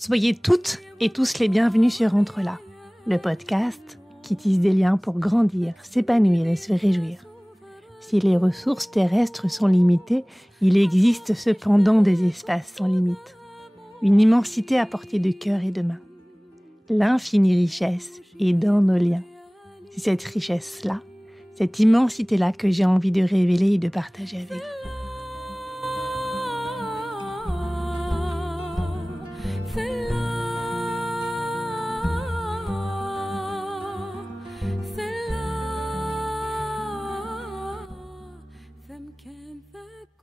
Soyez toutes et tous les bienvenus sur Entre là, le podcast qui tisse des liens pour grandir, s'épanouir et se réjouir. Si les ressources terrestres sont limitées, il existe cependant des espaces sans limite. Une immensité à portée de cœur et de main. L'infinie richesse est dans nos liens. C'est cette richesse-là, cette immensité-là que j'ai envie de révéler et de partager avec vous.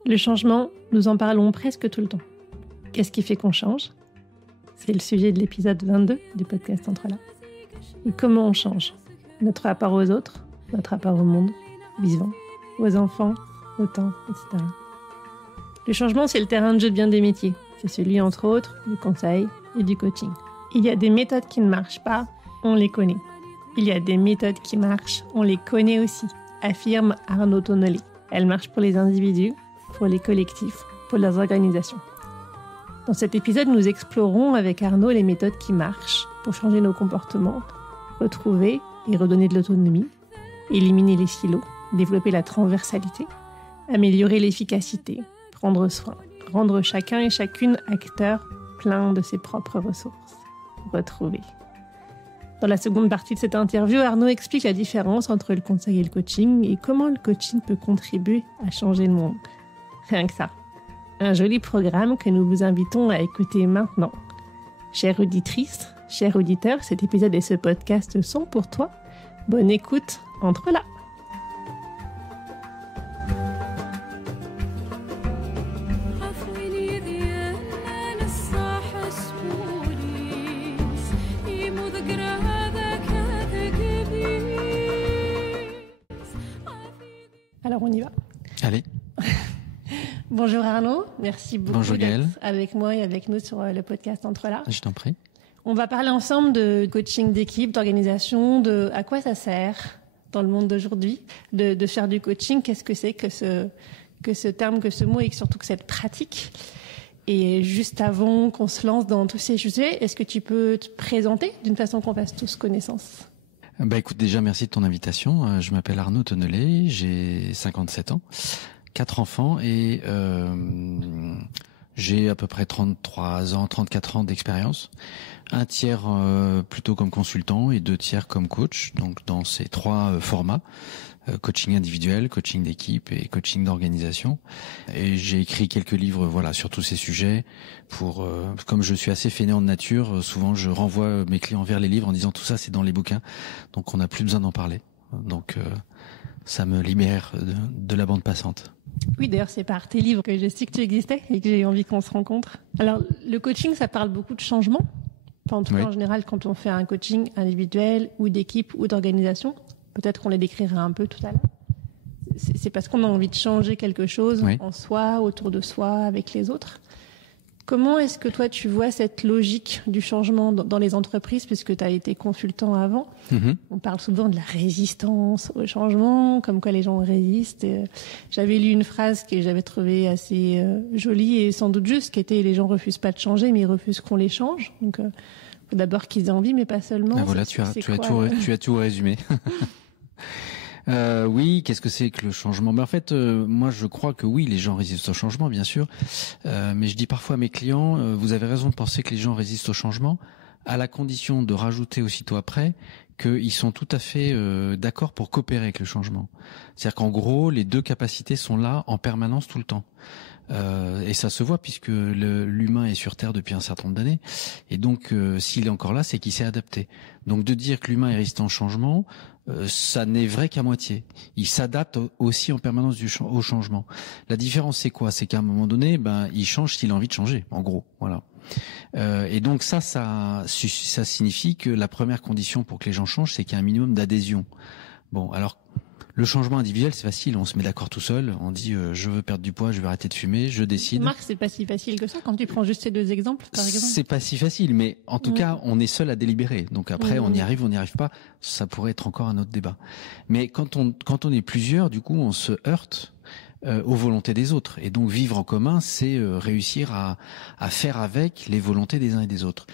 Le changement, nous en parlons presque tout le temps. Qu'est-ce qui fait qu'on change ? C'est le sujet de l'épisode 22 du podcast Entre là. Et comment on change ? Notre rapport aux autres, notre rapport au monde vivant, aux enfants, au temps, etc. Le changement, c'est le terrain de jeu de bien des métiers. C'est celui, entre autres, du conseil et du coaching. Il y a des méthodes qui ne marchent pas, on les connaît. Il y a des méthodes qui marchent, on les connaît aussi, affirme Arnaud Tonnelet. Elles marchent pour les individus, pour les collectifs, pour leurs organisations. Dans cet épisode, nous explorons avec Arnaud les méthodes qui marchent pour changer nos comportements, retrouver et redonner de l'autonomie, éliminer les silos, développer la transversalité, améliorer l'efficacité, prendre soin, rendre chacun et chacune acteur plein de ses propres ressources. Retrouver. Dans la seconde partie de cette interview, Arnaud explique la différence entre le conseil et le coaching et comment le coaching peut contribuer à changer le monde. Rien que ça. Un joli programme que nous vous invitons à écouter maintenant. Chère auditrice, chers auditeurs, cet épisode et ce podcast sont pour toi. Bonne écoute, entre là. Alors on y va. Allez. Bonjour Arnaud, merci beaucoup Bonjour d'être Gaëlle. avec moi et avec nous sur le podcast Entre là. Je t'en prie. On va parler ensemble de coaching d'équipe, d'organisation, de à quoi ça sert dans le monde d'aujourd'hui de faire du coaching. Qu'est-ce que c'est que ce terme, que ce mot et surtout que cette pratique. Et juste avant qu'on se lance dans tous ces sujets, est-ce que tu peux te présenter d'une façon qu'on fasse tous connaissance ? Écoute, déjà merci de ton invitation. Je m'appelle Arnaud Tonnelet, j'ai 57 ans, 4 enfants et j'ai à peu près 34 ans d'expérience. Un tiers plutôt comme consultant et 2 tiers comme coach, donc dans ces 3 formats, coaching individuel, coaching d'équipe et coaching d'organisation. Et j'ai écrit quelques livres sur tous ces sujets pour comme je suis assez fainéant de nature, souvent je renvoie mes clients vers les livres en disant tout ça c'est dans les bouquins, donc on n'a plus besoin d'en parler. Donc ça me libère de la bande passante. Oui, d'ailleurs, c'est par tes livres que je sais que tu existais et que j'ai envie qu'on se rencontre. Alors, le coaching, ça parle beaucoup de changement. Enfin, en tout cas, en général, quand on fait un coaching individuel ou d'équipe ou d'organisation, peut-être qu'on les décrira un peu tout à l'heure. C'est parce qu'on a envie de changer quelque chose en soi, autour de soi, avec les autres. Comment est-ce que toi, tu vois cette logique du changement dans les entreprises, puisque tu as été consultant avant? On parle souvent de la résistance au changement, comme quoi les gens résistent. Et j'avais lu une phrase que j'avais trouvée assez jolie et sans doute juste, qui était « les gens refusent pas de changer, mais ils refusent qu'on les change ». Donc, faut d'abord qu'ils aient envie, mais pas seulement. Voilà, tu as tout résumé. Oui, qu'est-ce que c'est que le changement ? En fait, moi je crois que oui, les gens résistent au changement, bien sûr. Mais je dis parfois à mes clients, vous avez raison de penser que les gens résistent au changement, à la condition de rajouter aussitôt après qu'ils sont tout à fait d'accord pour coopérer avec le changement. C'est-à-dire qu'en gros, les 2 capacités sont là en permanence tout le temps. Et ça se voit puisque l'humain est sur Terre depuis un certain nombre d'années. Et donc, s'il est encore là, c'est qu'il s'est adapté. Donc, de dire que l'humain est résistant au changement, ça n'est vrai qu'à moitié. Il s'adapte aussi en permanence au changement. La différence, c'est quoi ? C'est qu'à un moment donné, il change s'il a envie de changer. En gros, voilà. Et donc ça signifie que la première condition pour que les gens changent, c'est qu'il y a un minimum d'adhésion. Bon, alors. Le changement individuel, c'est facile. On se met d'accord tout seul. On dit je veux perdre du poids, je veux arrêter de fumer, je décide. Marc, c'est pas si facile que ça quand tu prends juste ces 2 exemples, par exemple. C'est pas si facile, mais en tout cas, on est seul à délibérer. Donc après, on y arrive, on n'y arrive pas. Ça pourrait être encore un autre débat. Mais quand on est plusieurs, du coup, on se heurte aux volontés des autres. Et donc vivre en commun, c'est réussir à faire avec les volontés des uns et des autres.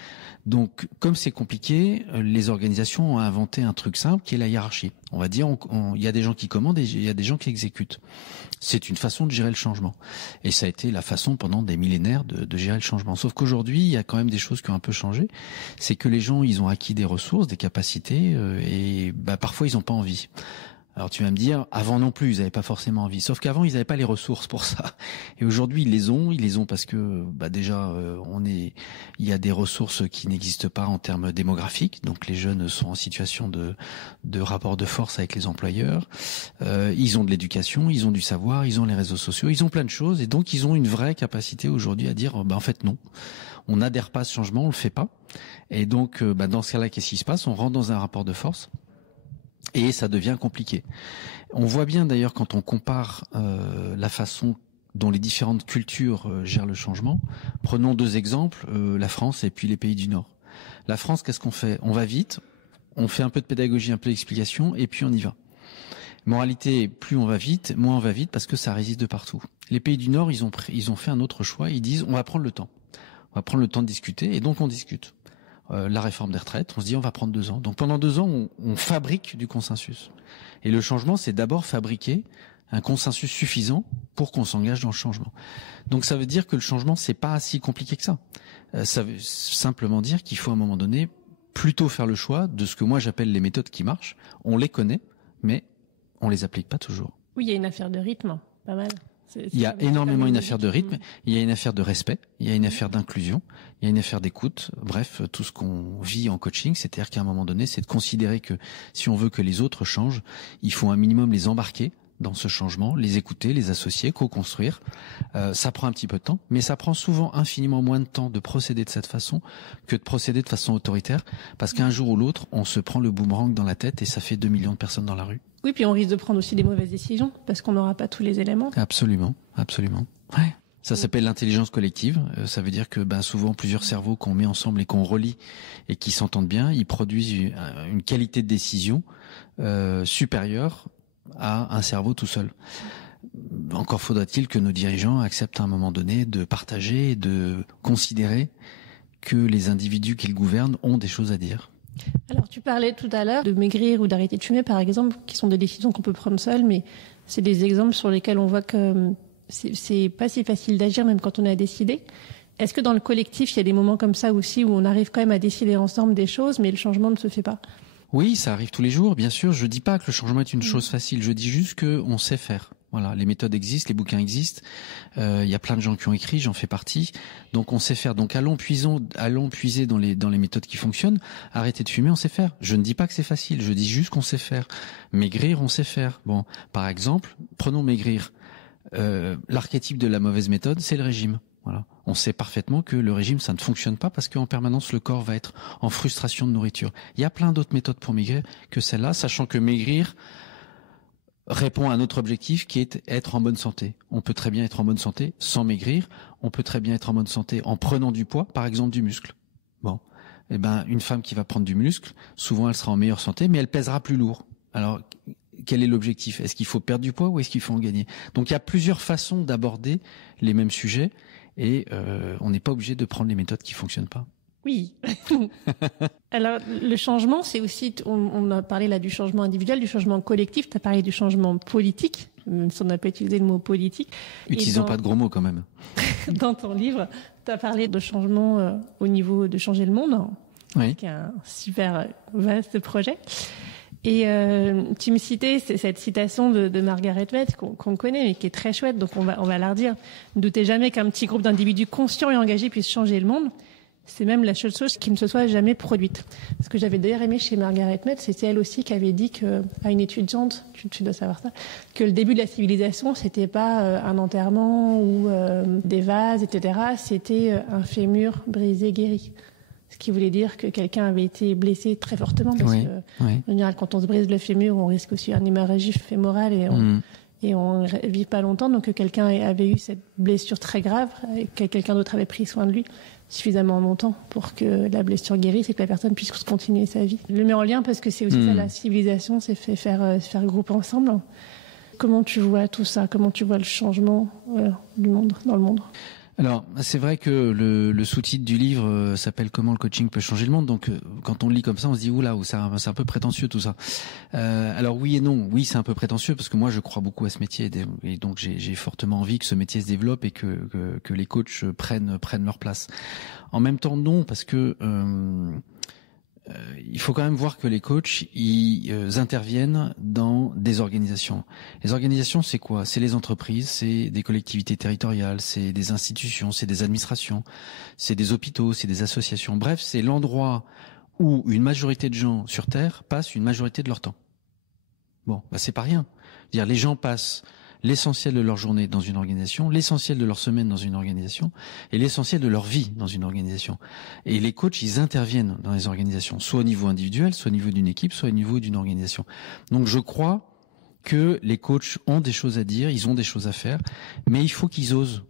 Donc, comme c'est compliqué, les organisations ont inventé un truc simple qui est la hiérarchie. On va dire, il y a des gens qui commandent et il y a des gens qui exécutent. C'est une façon de gérer le changement. Et ça a été la façon pendant des millénaires de gérer le changement. Sauf qu'aujourd'hui, il y a quand même des choses qui ont un peu changé. C'est que les gens, ils ont acquis des ressources, des capacités, et parfois ils n'ont pas envie. Alors tu vas me dire, avant non plus, ils n'avaient pas forcément envie. Sauf qu'avant, ils n'avaient pas les ressources pour ça. Et aujourd'hui, ils les ont parce que déjà, il y a des ressources qui n'existent pas en termes démographiques. Donc les jeunes sont en situation de rapport de force avec les employeurs. Ils ont de l'éducation, ils ont du savoir, ils ont les réseaux sociaux, ils ont plein de choses. Et donc ils ont une vraie capacité aujourd'hui à dire, en fait non, on n'adhère pas à ce changement, on le fait pas. Et donc dans ce cas-là, qu'est-ce qui se passe? On rentre dans un rapport de force. Et ça devient compliqué. On voit bien d'ailleurs quand on compare la façon dont les différentes cultures gèrent le changement. Prenons deux exemples, la France et puis les pays du Nord. La France, qu'est-ce qu'on fait? On va vite, on fait un peu de pédagogie, un peu d'explication, et puis on y va. Moralité, plus on va vite, moins on va vite parce que ça résiste de partout. Les pays du Nord, ils ont fait un autre choix. Ils disent, on va prendre le temps. On va prendre le temps de discuter, et donc on discute. La réforme des retraites, on se dit on va prendre 2 ans. Donc pendant 2 ans, on fabrique du consensus. Et le changement, c'est d'abord fabriquer un consensus suffisant pour qu'on s'engage dans le changement. Donc ça veut dire que le changement, c'est pas si compliqué que ça. Ça veut simplement dire qu'il faut à un moment donné plutôt faire le choix de ce que moi j'appelle les méthodes qui marchent. On les connaît, mais on les applique pas toujours. Oui, il y a une affaire de rythme, pas mal. Il y a énormément une affaire de rythme, il y a une affaire de respect, il y a une affaire d'inclusion, il y a une affaire d'écoute. Bref, tout ce qu'on vit en coaching, c'est-à-dire qu'à un moment donné, c'est de considérer que si on veut que les autres changent, il faut un minimum les embarquer dans ce changement, les écouter, les associer, co-construire. Ça prend un petit peu de temps, mais ça prend souvent infiniment moins de temps de procéder de cette façon que de procéder de façon autoritaire, parce qu'un jour ou l'autre, on se prend le boomerang dans la tête et ça fait 2 millions de personnes dans la rue. Oui, puis on risque de prendre aussi des mauvaises décisions, parce qu'on n'aura pas tous les éléments. Absolument, absolument. Ouais. Ça s'appelle l'intelligence collective. Ça veut dire que souvent plusieurs cerveaux qu'on met ensemble et qu'on relie et qui s'entendent bien, ils produisent une qualité de décision supérieure à un cerveau tout seul. Encore faudra-t-il que nos dirigeants acceptent à un moment donné de partager et de considérer que les individus qu'ils gouvernent ont des choses à dire. Alors, tu parlais tout à l'heure de maigrir ou d'arrêter de fumer, par exemple, qui sont des décisions qu'on peut prendre seul, mais c'est des exemples sur lesquels on voit que c'est pas si facile d'agir, même quand on a décidé. Est-ce que dans le collectif, il y a des moments comme ça aussi où on arrive quand même à décider ensemble des choses, mais le changement ne se fait pas? Oui, ça arrive tous les jours, bien sûr. Je dis pas que le changement est une chose facile. Je dis juste qu'on sait faire. Voilà, les méthodes existent, les bouquins existent. Il y a plein de gens qui ont écrit, j'en fais partie. Donc on sait faire. Donc allons puiser dans les méthodes qui fonctionnent. Arrêter de fumer, on sait faire. Je ne dis pas que c'est facile. Je dis juste qu'on sait faire. Maigrir, on sait faire. Bon, par exemple, prenons maigrir. L'archétype de la mauvaise méthode, c'est le régime. Voilà. On sait parfaitement que le régime, ça ne fonctionne pas parce qu'en permanence, le corps va être en frustration de nourriture. Il y a plein d'autres méthodes pour maigrir que celle-là, sachant que maigrir répond à un autre objectif qui est être en bonne santé. On peut très bien être en bonne santé sans maigrir. On peut très bien être en bonne santé en prenant du poids, par exemple du muscle. Bon. Eh une femme qui va prendre du muscle, souvent elle sera en meilleure santé, mais elle pèsera plus lourd. Alors, quel est l'objectif? Est-ce qu'il faut perdre du poids ou est-ce qu'il faut en gagner? Donc il y a plusieurs façons d'aborder les mêmes sujets et on n'est pas obligé de prendre les méthodes qui fonctionnent pas. Oui. Alors le changement, c'est aussi, on a parlé là du changement individuel, du changement collectif, tu as parlé du changement politique, même si on n'a pas utilisé le mot politique. Utilisons pas de gros mots quand même. Dans ton livre, tu as parlé de changement au niveau de changer le monde, oui. Qui est un super vaste projet. Et tu me citais cette citation de Margaret Mead qu'on connaît, mais qui est très chouette, donc on va la redire. Ne doutez jamais qu'un petit groupe d'individus conscients et engagés puisse changer le monde. C'est même la seule chose qui ne se soit jamais produite. Ce que j'avais d'ailleurs aimé chez Margaret Mead, c'était elle aussi qui avait dit à une étudiante, tu dois savoir ça, que le début de la civilisation, c'était pas un enterrement ou des vases, etc. C'était un fémur brisé, guéri. Ce qui voulait dire que quelqu'un avait été blessé très fortement. Parce que, en général, quand on se brise le fémur, on risque aussi une hémorragie fémorale et on vit pas longtemps. Donc, que quelqu'un avait eu cette blessure très grave et que quelqu'un d'autre avait pris soin de lui suffisamment longtemps pour que la blessure guérisse et que la personne puisse continuer sa vie. Je le mets en lien parce que c'est aussi ça, la civilisation, c'est faire groupe ensemble. Comment tu vois tout ça? Comment tu vois le changement du monde, dans le monde? Alors, c'est vrai que le sous-titre du livre s'appelle Comment le coaching peut changer le monde. Donc, quand on le lit comme ça, on se dit oula, c'est un peu prétentieux tout ça. Alors oui et non. Oui, c'est un peu prétentieux parce que moi, je crois beaucoup à ce métier et donc j'ai fortement envie que ce métier se développe et que les coachs prennent leur place. En même temps, non, parce que il faut quand même voir que les coachs, ils interviennent dans des organisations. Les organisations, c'est quoi? C'est les entreprises, c'est des collectivités territoriales, c'est des institutions, c'est des administrations, c'est des hôpitaux, c'est des associations. Bref, c'est l'endroit où une majorité de gens sur Terre passent une majorité de leur temps. Bon, c'est pas rien. C'est-à-dire, les gens passent l'essentiel de leur journée dans une organisation, l'essentiel de leur semaine dans une organisation et l'essentiel de leur vie dans une organisation. Et les coachs, ils interviennent dans les organisations, soit au niveau individuel, soit au niveau d'une équipe, soit au niveau d'une organisation. Donc je crois que les coachs ont des choses à dire, ils ont des choses à faire, mais il faut qu'ils osent.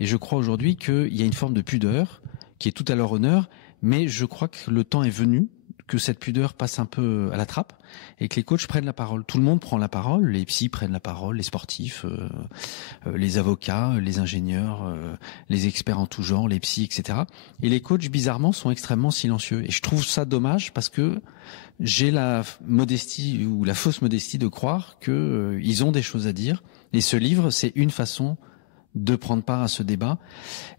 Et je crois aujourd'hui qu'il y a une forme de pudeur qui est tout à leur honneur, mais je crois que le temps est venu que cette pudeur passe un peu à la trappe et que les coachs prennent la parole. Tout le monde prend la parole, les psys prennent la parole, les sportifs, les avocats, les ingénieurs, les experts en tout genre, les psys, etc. Et les coachs, bizarrement, sont extrêmement silencieux. Et je trouve ça dommage parce que j'ai la modestie ou la fausse modestie de croire que ils ont des choses à dire. Et ce livre, c'est une façon de prendre part à ce débat,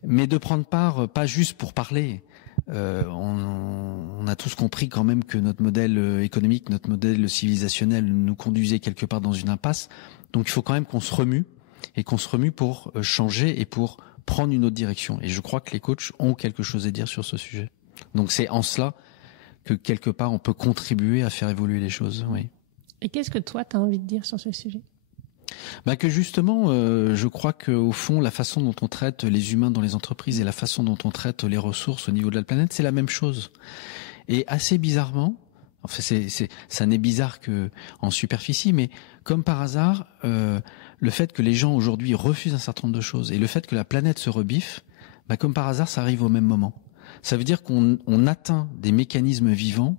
mais de prendre part pas juste pour parler. On a tous compris quand même que notre modèle économique, notre modèle civilisationnel nous conduisait quelque part dans une impasse. Donc il faut quand même qu'on se remue et qu'on se remue pour changer et pour prendre une autre direction. Et je crois que les coachs ont quelque chose à dire sur ce sujet. Donc c'est en cela que quelque part on peut contribuer à faire évoluer les choses. Oui. Et qu'est-ce que toi tu as envie de dire sur ce sujet? Que justement, je crois qu'au fond, la façon dont on traite les humains dans les entreprises et la façon dont on traite les ressources au niveau de la planète, c'est la même chose. Et assez bizarrement, enfin ça n'est bizarre que en superficie, mais comme par hasard, le fait que les gens aujourd'hui refusent un certain nombre de choses et le fait que la planète se rebiffe, comme par hasard, ça arrive au même moment. Ça veut dire qu'on atteint des mécanismes vivants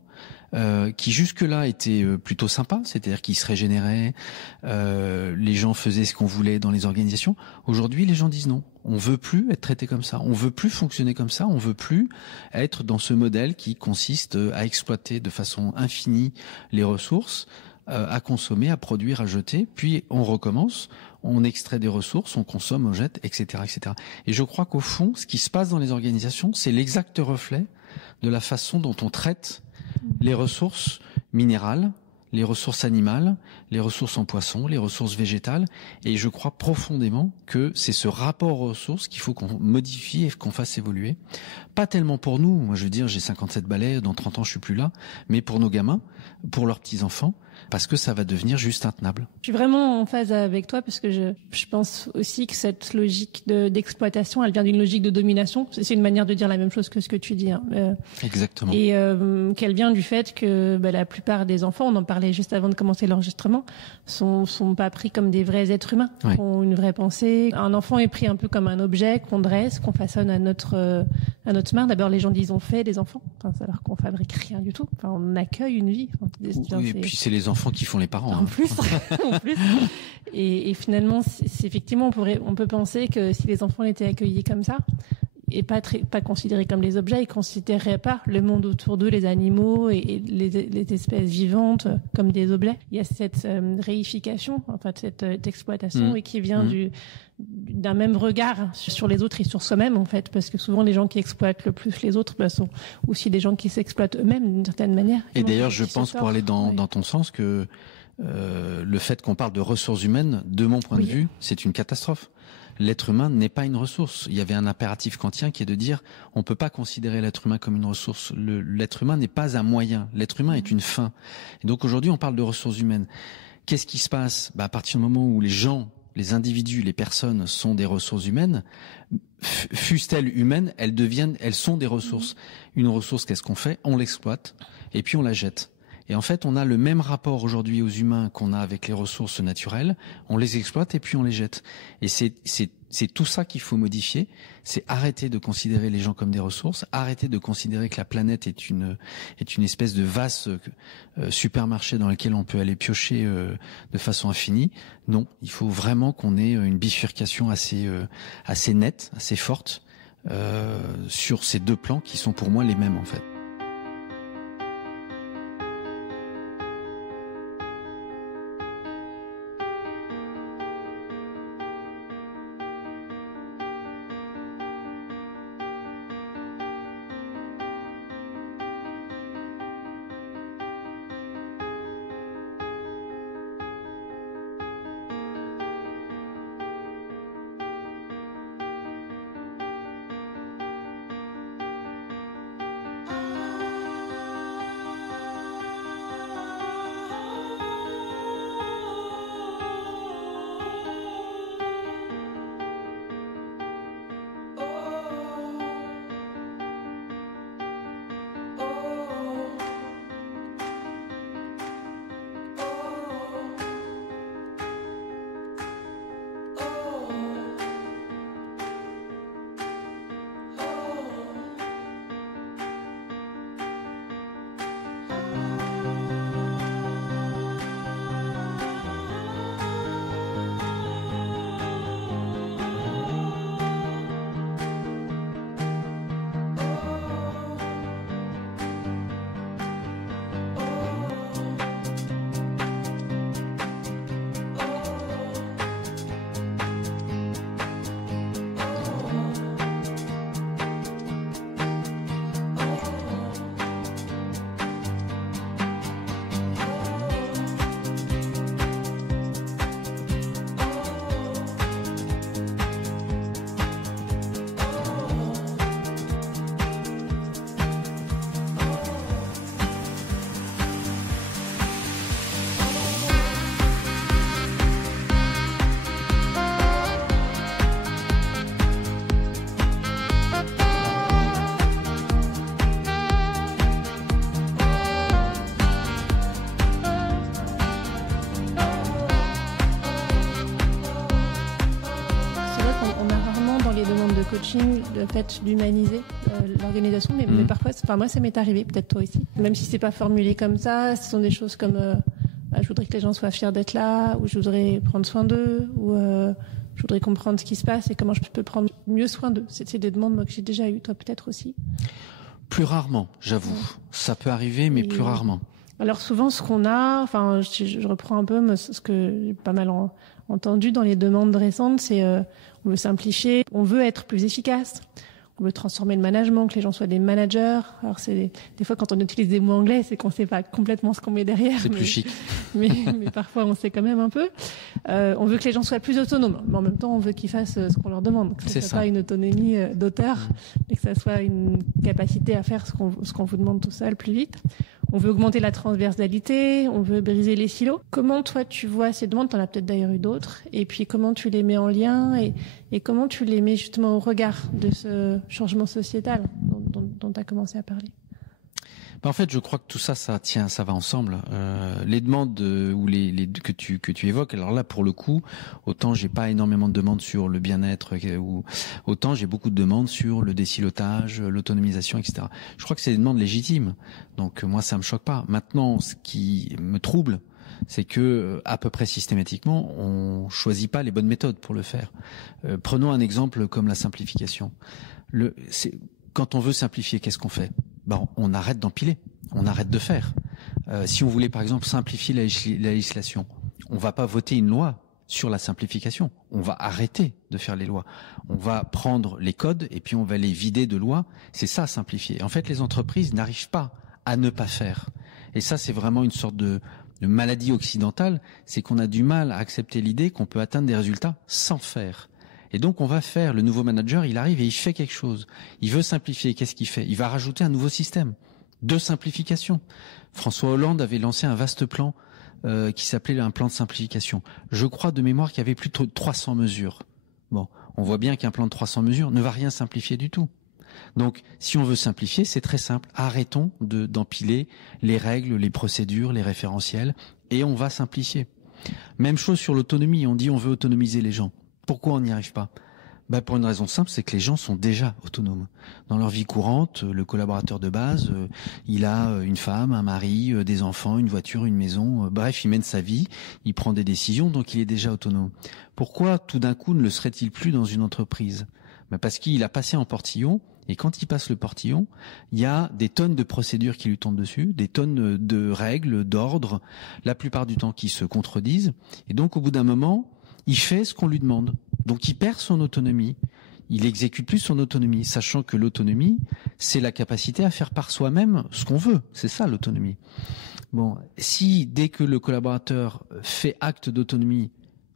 qui jusque-là étaient plutôt sympas, c'est-à-dire qu'ils se régénéraient, les gens faisaient ce qu'on voulait dans les organisations. Aujourd'hui, les gens disent non, on veut plus être traité comme ça, on veut plus fonctionner comme ça, on veut plus être dans ce modèle qui consiste à exploiter de façon infinie les ressources, à consommer, à produire, à jeter, puis on recommence, on extrait des ressources, on consomme, on jette, etc., etc. Et je crois qu'au fond, ce qui se passe dans les organisations, c'est l'exact reflet de la façon dont on traite les ressources minérales, les ressources animales, les ressources en poisson, les ressources végétales. Et je crois profondément que c'est ce rapport aux ressources qu'il faut qu'on modifie et qu'on fasse évoluer. Pas tellement pour nous, moi je veux dire, j'ai 57 balais, dans 30 ans je suis plus là, mais pour nos gamins, pour leurs petits-enfants, parce que ça va devenir juste intenable. Je suis vraiment en phase avec toi parce que je pense aussi que cette logique d'exploitation, elle vient d'une logique de domination. C'est une manière de dire la même chose que ce que tu dis. Hein. Exactement. Et qu'elle vient du fait que la plupart des enfants, on en parlait juste avant de commencer l'enregistrement, sont pas pris comme des vrais êtres humains, ouais. Ont une vraie pensée. Un enfant est pris un peu comme un objet qu'on dresse, qu'on façonne à notre main. D'abord, les gens disent on fait des enfants, alors qu'on fabrique rien du tout. Enfin, on accueille une vie. Oui, et puis c'est les enfants qui font les parents. En plus. Et finalement, c'est effectivement, on peut penser que si les enfants étaient accueillis comme ça, et pas considérés comme les objets, ils considéreraient pas le monde autour d'eux, les animaux et les espèces vivantes comme des objets. Il y a cette réification, en fait, cette exploitation et qui vient d'un même regard sur les autres et sur soi-même, en fait, parce que souvent les gens qui exploitent le plus les autres sont aussi des gens qui s'exploitent eux-mêmes d'une certaine manière. Et d'ailleurs, je pense, pour aller dans ton sens, que le fait qu'on parle de ressources humaines, de mon point de vue, c'est une catastrophe. L'être humain n'est pas une ressource. Il y avait un impératif kantien qui est de dire on peut pas considérer l'être humain comme une ressource. L'être humain n'est pas un moyen. L'être humain est une fin. Et donc aujourd'hui, on parle de ressources humaines. Qu'est-ce qui se passe ? À partir du moment où les gens, les individus, les personnes sont des ressources humaines, fussent-elles humaines, elles sont des ressources. Une ressource, qu'est-ce qu'on fait ? On l'exploite et puis on la jette. Et en fait, on a le même rapport aujourd'hui aux humains qu'on a avec les ressources naturelles. On les exploite et puis on les jette. Et c'est C'est tout ça qu'il faut modifier. C'est arrêter de considérer les gens comme des ressources, arrêter de considérer que la planète est une espèce de vaste supermarché dans lequel on peut aller piocher de façon infinie. Non, il faut vraiment qu'on ait une bifurcation assez nette, assez forte sur ces deux plans qui sont pour moi les mêmes en fait. Coaching, le fait d'humaniser l'organisation, mais parfois, moi ça m'est arrivé, peut-être toi aussi, même si c'est pas formulé comme ça, ce sont des choses comme je voudrais que les gens soient fiers d'être là, ou je voudrais prendre soin d'eux, ou je voudrais comprendre ce qui se passe et comment je peux prendre mieux soin d'eux. C'est des demandes moi, que j'ai déjà eues, toi peut-être aussi. Plus rarement, j'avoue. Ça peut arriver, mais plus rarement. Alors souvent, ce qu'on a, enfin, je reprends un peu ce que j'ai pas mal entendu dans les demandes récentes, c'est on veut simplifier, on veut être plus efficace, on veut transformer le management, que les gens soient des managers. Alors c'est des fois quand on utilise des mots anglais, c'est qu'on sait pas complètement ce qu'on met derrière. C'est plus chic. Mais parfois on sait quand même un peu. On veut que les gens soient plus autonomes, mais en même temps on veut qu'ils fassent ce qu'on leur demande. Que ce soit pas une autonomie d'auteur, mais que ça soit une capacité à faire ce qu'on vous demande tout seul plus vite. On veut augmenter la transversalité, on veut briser les silos. Comment toi tu vois ces demandes, t'en as peut-être d'ailleurs eu d'autres, et puis comment tu les mets en lien et comment tu les mets justement au regard de ce changement sociétal dont tu as commencé à parler? En fait, je crois que tout ça, ça va ensemble. Les demandes ou les que tu évoques. Alors là, pour le coup, autant j'ai pas énormément de demandes sur le bien-être, ou autant j'ai beaucoup de demandes sur le désilotage, l'autonomisation, etc. Je crois que c'est des demandes légitimes. Donc moi, ça me choque pas. Maintenant, ce qui me trouble, c'est que à peu près systématiquement, on choisit pas les bonnes méthodes pour le faire. Prenons un exemple comme la simplification. Quand on veut simplifier, qu'est-ce qu'on fait? On arrête d'empiler, on arrête de faire. Si on voulait par exemple simplifier la législation, on va pas voter une loi sur la simplification. On va arrêter de faire les lois. On va prendre les codes et puis on va les vider de lois. C'est ça, simplifier. En fait, les entreprises n'arrivent pas à ne pas faire. Et ça, c'est vraiment une sorte de maladie occidentale. C'est qu'on a du mal à accepter l'idée qu'on peut atteindre des résultats sans faire. Et donc, on va faire, le nouveau manager, il arrive et il fait quelque chose. Il veut simplifier. Qu'est-ce qu'il fait? Il va rajouter un nouveau système de simplification. François Hollande avait lancé un vaste plan qui s'appelait un plan de simplification. Je crois de mémoire qu'il y avait plus de 300 mesures. Bon, on voit bien qu'un plan de 300 mesures ne va rien simplifier du tout. Donc, si on veut simplifier, c'est très simple. Arrêtons d'empiler les règles, les procédures, les référentiels, et on va simplifier. Même chose sur l'autonomie. On dit on veut autonomiser les gens. Pourquoi on n'y arrive pas? Pour une raison simple, c'est que les gens sont déjà autonomes. Dans leur vie courante, le collaborateur de base, il a une femme, un mari, des enfants, une voiture, une maison. Bref, il mène sa vie, il prend des décisions, donc il est déjà autonome. Pourquoi tout d'un coup ne le serait-il plus dans une entreprise ? Parce qu'il a passé en portillon, et quand il passe le portillon, il y a des tonnes de procédures qui lui tombent dessus, des tonnes de règles, d'ordres, la plupart du temps qui se contredisent. Et donc, au bout d'un moment, il fait ce qu'on lui demande. Donc, il perd son autonomie. Il exécute plus son autonomie, sachant que l'autonomie, c'est la capacité à faire par soi-même ce qu'on veut. C'est ça, l'autonomie. Bon, si dès que le collaborateur fait acte d'autonomie,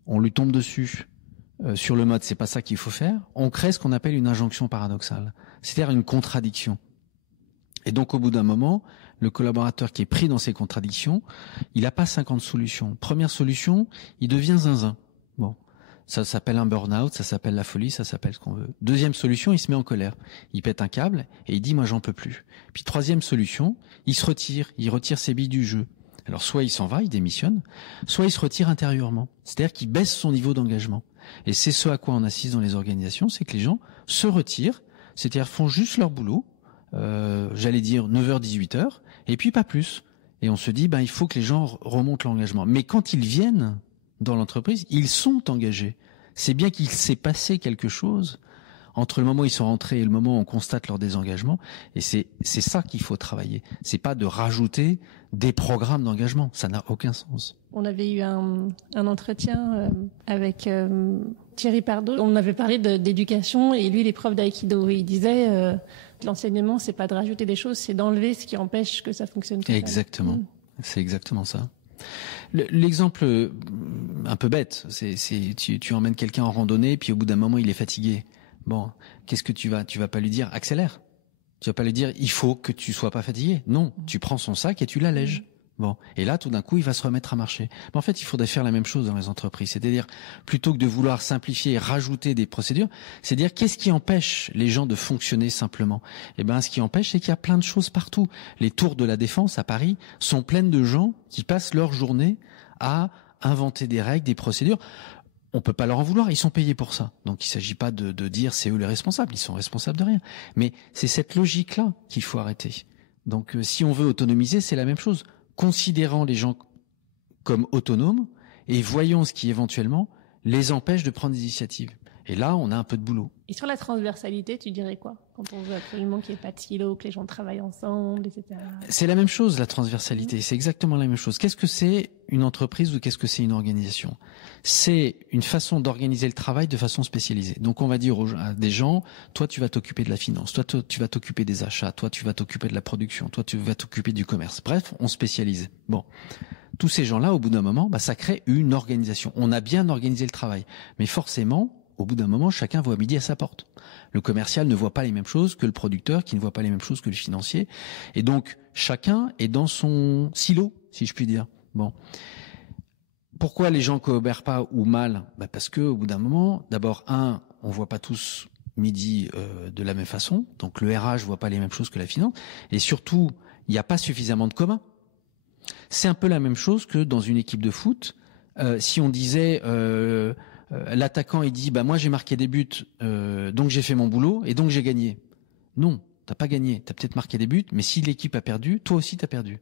on lui tombe dessus sur le mode « c'est pas ça qu'il faut faire », on crée ce qu'on appelle une injonction paradoxale, c'est-à-dire une contradiction. Et donc, au bout d'un moment, le collaborateur qui est pris dans ces contradictions, il n'a pas 50 solutions. Première solution, il devient zinzin. Bon, ça s'appelle un burn-out, ça s'appelle la folie, ça s'appelle ce qu'on veut. Deuxième solution, il se met en colère. Il pète un câble et il dit « moi, j'en peux plus ». Puis troisième solution, il se retire, il retire ses billes du jeu. Alors, soit il s'en va, il démissionne, soit il se retire intérieurement. C'est-à-dire qu'il baisse son niveau d'engagement. Et c'est ce à quoi on assiste dans les organisations, c'est que les gens se retirent, c'est-à-dire font juste leur boulot, j'allais dire 9h, 18h, et puis pas plus. Et on se dit, il faut que les gens remontent l'engagement. Mais quand ils viennent dans l'entreprise, ils sont engagés. C'est bien qu'il s'est passé quelque chose entre le moment où ils sont rentrés et le moment où on constate leur désengagement. Et c'est ça qu'il faut travailler. C'est pas de rajouter des programmes d'engagement. Ça n'a aucun sens. On avait eu un entretien avec Thierry Pardo. On avait parlé d'éducation et lui, il est prof d'aïkido. Et il disait l'enseignement, c'est pas de rajouter des choses, c'est d'enlever ce qui empêche que ça fonctionne. Exactement. C'est exactement ça. L'exemple un peu bête, c'est tu emmènes quelqu'un en randonnée, puis au bout d'un moment, il est fatigué. Bon, qu'est-ce que tu vas pas lui dire accélère. Tu vas pas lui dire il faut que tu sois pas fatigué. Non, tu prends son sac et tu l'allèges. Bon, et là tout d'un coup il va se remettre à marcher. Mais en fait, il faudrait faire la même chose dans les entreprises, c'est-à-dire plutôt que de vouloir simplifier et rajouter des procédures, c'est dire qu'est-ce qui empêche les gens de fonctionner simplement. Ce qui empêche, c'est qu'il y a plein de choses partout. Les tours de la Défense à Paris sont pleines de gens qui passent leur journée à inventer des règles, des procédures. On peut pas leur en vouloir, ils sont payés pour ça. Donc il s'agit pas de dire c'est eux les responsables, ils sont responsables de rien. Mais c'est cette logique-là qu'il faut arrêter. Donc si on veut autonomiser, c'est la même chose. Considérant les gens comme autonomes et voyons ce qui éventuellement les empêche de prendre des initiatives. Et là, on a un peu de boulot. Et sur la transversalité, tu dirais quoi ? Quand on veut absolument qu'il n'y ait pas de silo, que les gens travaillent ensemble, etc. C'est la même chose, la transversalité. C'est exactement la même chose. Qu'est-ce que c'est une entreprise ou qu'est-ce que c'est une organisation ? C'est une façon d'organiser le travail de façon spécialisée. Donc, on va dire à des gens, toi, tu vas t'occuper de la finance, toi, tu vas t'occuper des achats, toi, tu vas t'occuper de la production, toi, tu vas t'occuper du commerce. Bref, on spécialise. Bon. Tous ces gens-là, au bout d'un moment, ça crée une organisation. On a bien organisé le travail. Mais forcément, au bout d'un moment, chacun voit midi à sa porte. Le commercial ne voit pas les mêmes choses que le producteur, qui ne voit pas les mêmes choses que le financier. Et donc, chacun est dans son silo, si je puis dire. Bon. Pourquoi les gens coopèrent pas ou mal ? Parce que, au bout d'un moment, d'abord, on voit pas tous midi de la même façon. Donc, le RH voit pas les mêmes choses que la finance. Et surtout, il n'y a pas suffisamment de commun. C'est un peu la même chose que dans une équipe de foot. Si on disait... l'attaquant il dit moi j'ai marqué des buts donc j'ai fait mon boulot et donc j'ai gagné. Non, t'as pas gagné, t'as peut-être marqué des buts, mais si l'équipe a perdu, toi aussi t'as perdu.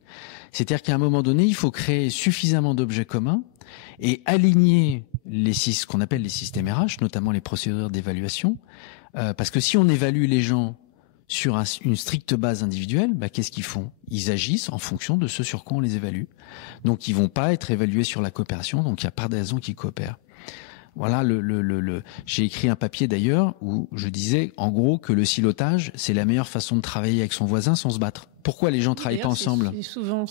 C'est-à-dire qu'à un moment donné, il faut créer suffisamment d'objets communs et aligner ce qu'on appelle les systèmes RH, notamment les procédures d'évaluation, parce que si on évalue les gens sur une stricte base individuelle, qu'est-ce qu'ils font ? Ils agissent en fonction de ce sur quoi on les évalue. Donc ils vont pas être évalués sur la coopération, donc il n'y a pas de raison qu'ils coopèrent. Voilà, j'ai écrit un papier d'ailleurs où je disais en gros que le silotage, c'est la meilleure façon de travailler avec son voisin sans se battre. Pourquoi les gens travaillent pas ensemble ? C'est souvent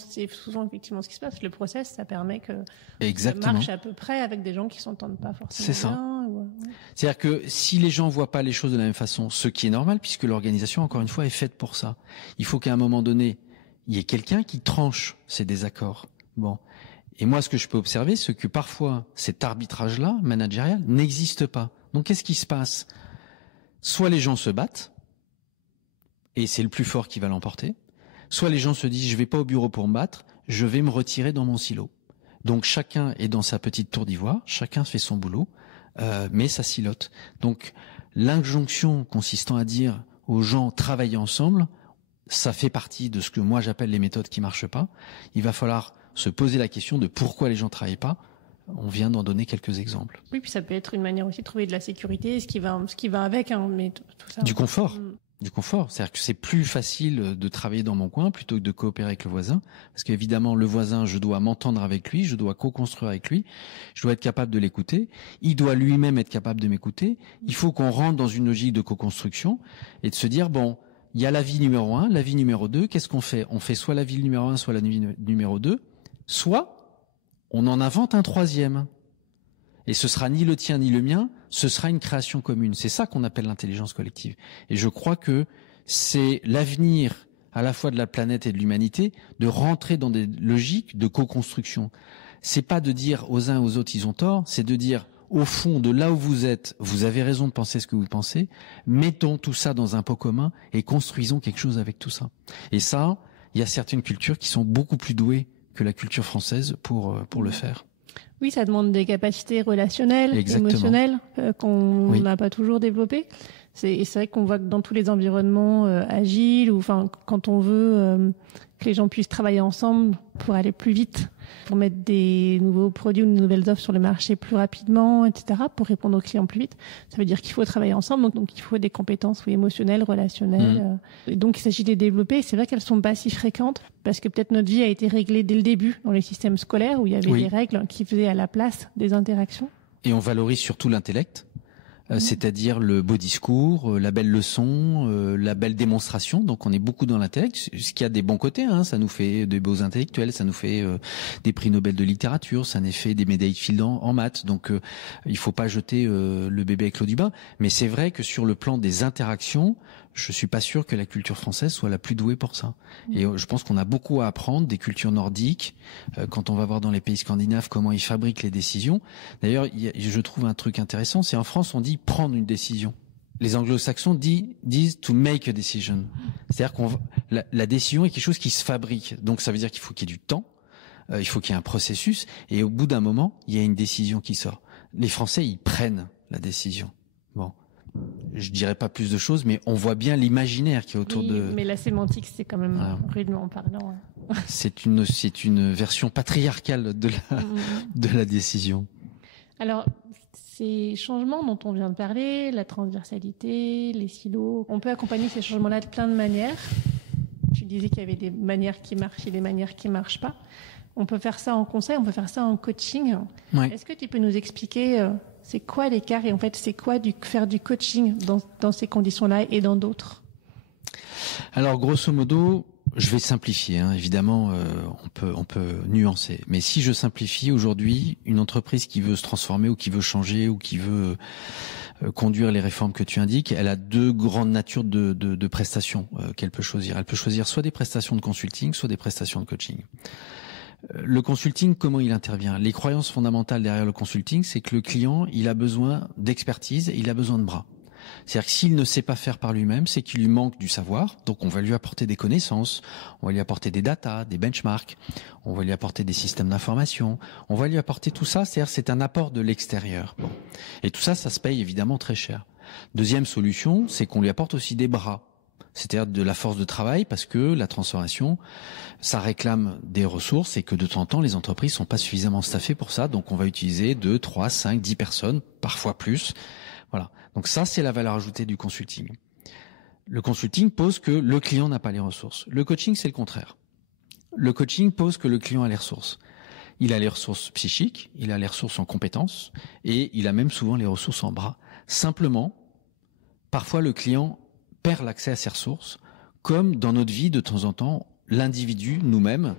effectivement ce qui se passe. Le process, ça permet que Exactement. ça marche à peu près avec des gens qui s'entendent pas forcément. C'est ça. Bien, C'est-à-dire que si les gens voient pas les choses de la même façon, ce qui est normal puisque l'organisation, encore une fois, est faite pour ça. Il faut qu'à un moment donné, il y ait quelqu'un qui tranche ces désaccords. Bon. Et moi, ce que je peux observer, c'est que parfois, cet arbitrage-là, managérial, n'existe pas. Donc, qu'est-ce qui se passe ? Soit les gens se battent, et c'est le plus fort qui va l'emporter, soit les gens se disent, je vais pas au bureau pour me battre, je vais me retirer dans mon silo. Donc, chacun est dans sa petite tour d'ivoire, chacun fait son boulot, mais ça silote. Donc l'injonction consistant à dire aux gens travaillez ensemble, ça fait partie de ce que moi j'appelle les méthodes qui marchent pas. Il va falloir se poser la question de pourquoi les gens travaillent pas. On vient d'en donner quelques exemples. Oui, puis ça peut être une manière aussi de trouver de la sécurité, ce qui va avec, hein, mais tout ça. Du confort. Du confort. C'est-à-dire que c'est plus facile de travailler dans mon coin plutôt que de coopérer avec le voisin. Parce qu'évidemment, le voisin, je dois m'entendre avec lui, je dois co-construire avec lui, je dois être capable de l'écouter, il doit lui-même être capable de m'écouter. Il faut qu'on rentre dans une logique de co-construction et de se dire, bon, il y a la vie numéro 1, la vie numéro 2, qu'est-ce qu'on fait? On fait soit la vie numéro 1, soit la vie numéro 2, soit on en invente un troisième. Et ce sera ni le tien ni le mien, ce sera une création commune. C'est ça qu'on appelle l'intelligence collective. Et je crois que c'est l'avenir à la fois de la planète et de l'humanité de rentrer dans des logiques de co-construction. C'est pas de dire aux uns et aux autres ils ont tort, c'est de dire au fond de là où vous êtes, vous avez raison de penser ce que vous pensez, mettons tout ça dans un pot commun et construisons quelque chose avec tout ça. Et ça, il y a certaines cultures qui sont beaucoup plus douées que la culture française pour le faire. Oui, ça demande des capacités relationnelles, émotionnelles, qu'on n'a pas toujours développées. C'est vrai qu'on voit que dans tous les environnements agiles, ou enfin quand on veut que les gens puissent travailler ensemble pour aller plus vite, pour mettre des nouveaux produits ou de nouvelles offres sur le marché plus rapidement, etc., pour répondre aux clients plus vite, ça veut dire qu'il faut travailler ensemble, donc il faut des compétences émotionnelles, relationnelles. Et donc il s'agit de les développer. C'est vrai qu'elles sont pas si fréquentes, parce que peut-être notre vie a été réglée dès le début dans les systèmes scolaires, où il y avait des règles qui faisaient à la place des interactions. Et on valorise surtout l'intellect. C'est-à-dire le beau discours, la belle leçon, la belle démonstration. Donc on est beaucoup dans l'intellect, ce qui a des bons côtés, hein. Ça nous fait des beaux intellectuels, ça nous fait des prix Nobel de littérature, ça nous fait des médailles de Fields en maths. Donc il faut pas jeter le bébé avec l'eau du bain. Mais c'est vrai que sur le plan des interactions, je suis pas sûr que la culture française soit la plus douée pour ça. Et je pense qu'on a beaucoup à apprendre des cultures nordiques, quand on va voir dans les pays scandinaves comment ils fabriquent les décisions. D'ailleurs, je trouve un truc intéressant, c'est en France on dit prendre une décision. Les anglo-saxons disent to make a decision. C'est-à-dire la décision est quelque chose qui se fabrique. Donc ça veut dire qu'il faut qu'il y ait du temps, il faut qu'il y ait un processus, et au bout d'un moment, il y a une décision qui sort. Les Français, ils prennent la décision. Bon. Je dirais pas plus de choses, mais on voit bien l'imaginaire qui est autour de... Mais la sémantique, c'est quand même rudement parlant. C'est une version patriarcale de la décision. Alors, ces changements dont on vient de parler, la transversalité, les silos, on peut accompagner ces changements-là de plein de manières. Tu disais qu'il y avait des manières qui marchent et des manières qui marchent pas. On peut faire ça en conseil, on peut faire ça en coaching. Ouais. Est-ce que tu peux nous expliquer c'est quoi l'écart et en fait c'est quoi faire du coaching dans ces conditions-là et dans d'autres? Alors grosso modo, je vais simplifier, hein. Évidemment, on peut nuancer. Mais si je simplifie aujourd'hui, une entreprise qui veut se transformer ou qui veut changer ou qui veut conduire les réformes que tu indiques, elle a deux grandes natures de prestations qu'elle peut choisir. Elle peut choisir soit des prestations de consulting, soit des prestations de coaching. Le consulting, comment il intervient? Les croyances fondamentales derrière le consulting, c'est que le client, il a besoin d'expertise et il a besoin de bras. C'est-à-dire que s'il ne sait pas faire par lui-même, c'est qu'il lui manque du savoir. Donc on va lui apporter des connaissances, on va lui apporter des datas, des benchmarks, on va lui apporter des systèmes d'information, on va lui apporter tout ça. C'est-à-dire c'est un apport de l'extérieur. Bon. Et tout ça, ça se paye évidemment très cher. Deuxième solution, c'est qu'on lui apporte aussi des bras. C'est-à-dire de la force de travail, parce que la transformation, ça réclame des ressources et que de temps en temps, les entreprises sont pas suffisamment staffées pour ça. Donc on va utiliser 2, 3, 5, 10 personnes, parfois plus. Voilà. Donc ça, c'est la valeur ajoutée du consulting. Le consulting pose que le client n'a pas les ressources. Le coaching, c'est le contraire. Le coaching pose que le client a les ressources. Il a les ressources psychiques, il a les ressources en compétences et il a même souvent les ressources en bras. Simplement, parfois le client perd l'accès à ses ressources, comme dans notre vie, de temps en temps, l'individu, nous-mêmes,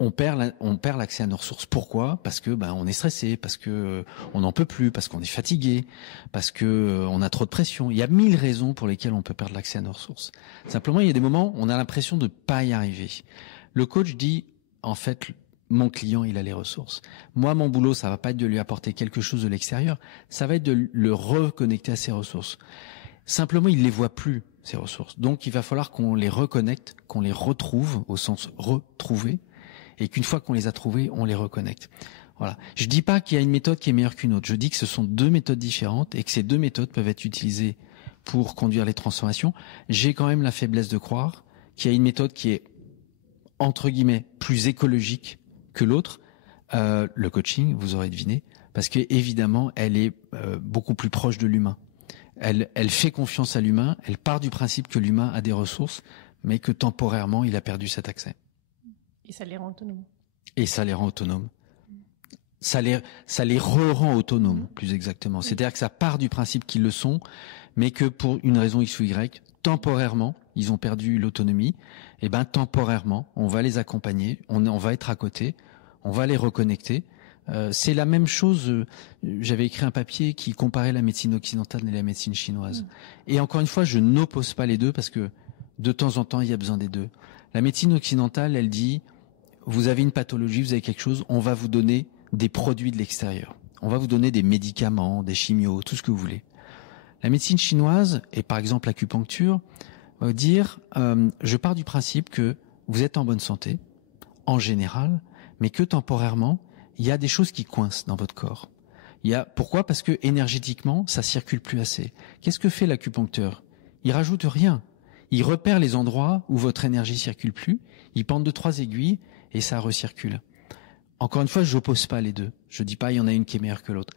on perd l'accès à nos ressources. Pourquoi? Parce que on est stressé, parce que on n'en peut plus, parce qu'on est fatigué, parce que on a trop de pression. Il y a 1000 raisons pour lesquelles on peut perdre l'accès à nos ressources. Simplement, il y a des moments où on a l'impression de pas y arriver. Le coach dit, en fait, mon client, il a les ressources. Moi, mon boulot, ça va pas être de lui apporter quelque chose de l'extérieur, ça va être de le reconnecter à ses ressources. Simplement, il les voit plus, ces ressources. Donc, il va falloir qu'on les reconnecte, qu'on les retrouve, au sens retrouver, et qu'une fois qu'on les a trouvées, on les reconnecte. Voilà. Je dis pas qu'il y a une méthode qui est meilleure qu'une autre. Je dis que ce sont deux méthodes différentes et que ces deux méthodes peuvent être utilisées pour conduire les transformations. J'ai quand même la faiblesse de croire qu'il y a une méthode qui est, entre guillemets, plus écologique que l'autre. Le coaching, vous aurez deviné, parce que évidemment, elle est beaucoup plus proche de l'humain. Elle fait confiance à l'humain, elle part du principe que l'humain a des ressources, mais que temporairement, il a perdu cet accès. Et ça les rend autonomes. Et ça les rend autonomes. Ça les re-rend autonomes, plus exactement. C'est-à-dire que ça part du principe qu'ils le sont, mais que pour une raison X ou Y, temporairement, ils ont perdu l'autonomie. Et ben temporairement, on va les accompagner, on va être à côté, on va les reconnecter. C'est la même chose. J'avais écrit un papier qui comparait la médecine occidentale et la médecine chinoise. Et encore une fois, je n'oppose pas les deux parce que de temps en temps, il y a besoin des deux. La médecine occidentale, elle dit, vous avez une pathologie, vous avez quelque chose, on va vous donner des produits de l'extérieur. On va vous donner des médicaments, des chimios, tout ce que vous voulez. La médecine chinoise, et par exemple l'acupuncture, va dire, je pars du principe que vous êtes en bonne santé, en général, mais que temporairement, il y a des choses qui coincent dans votre corps. Pourquoi ? Parce que énergétiquement, ça circule plus assez. Qu'est-ce que fait l'acupuncteur ? Il rajoute rien. Il repère les endroits où votre énergie circule plus, il pend 2-3 aiguilles et ça recircule. Encore une fois, je n'oppose pas les deux. Je dis pas il y en a une qui est meilleure que l'autre.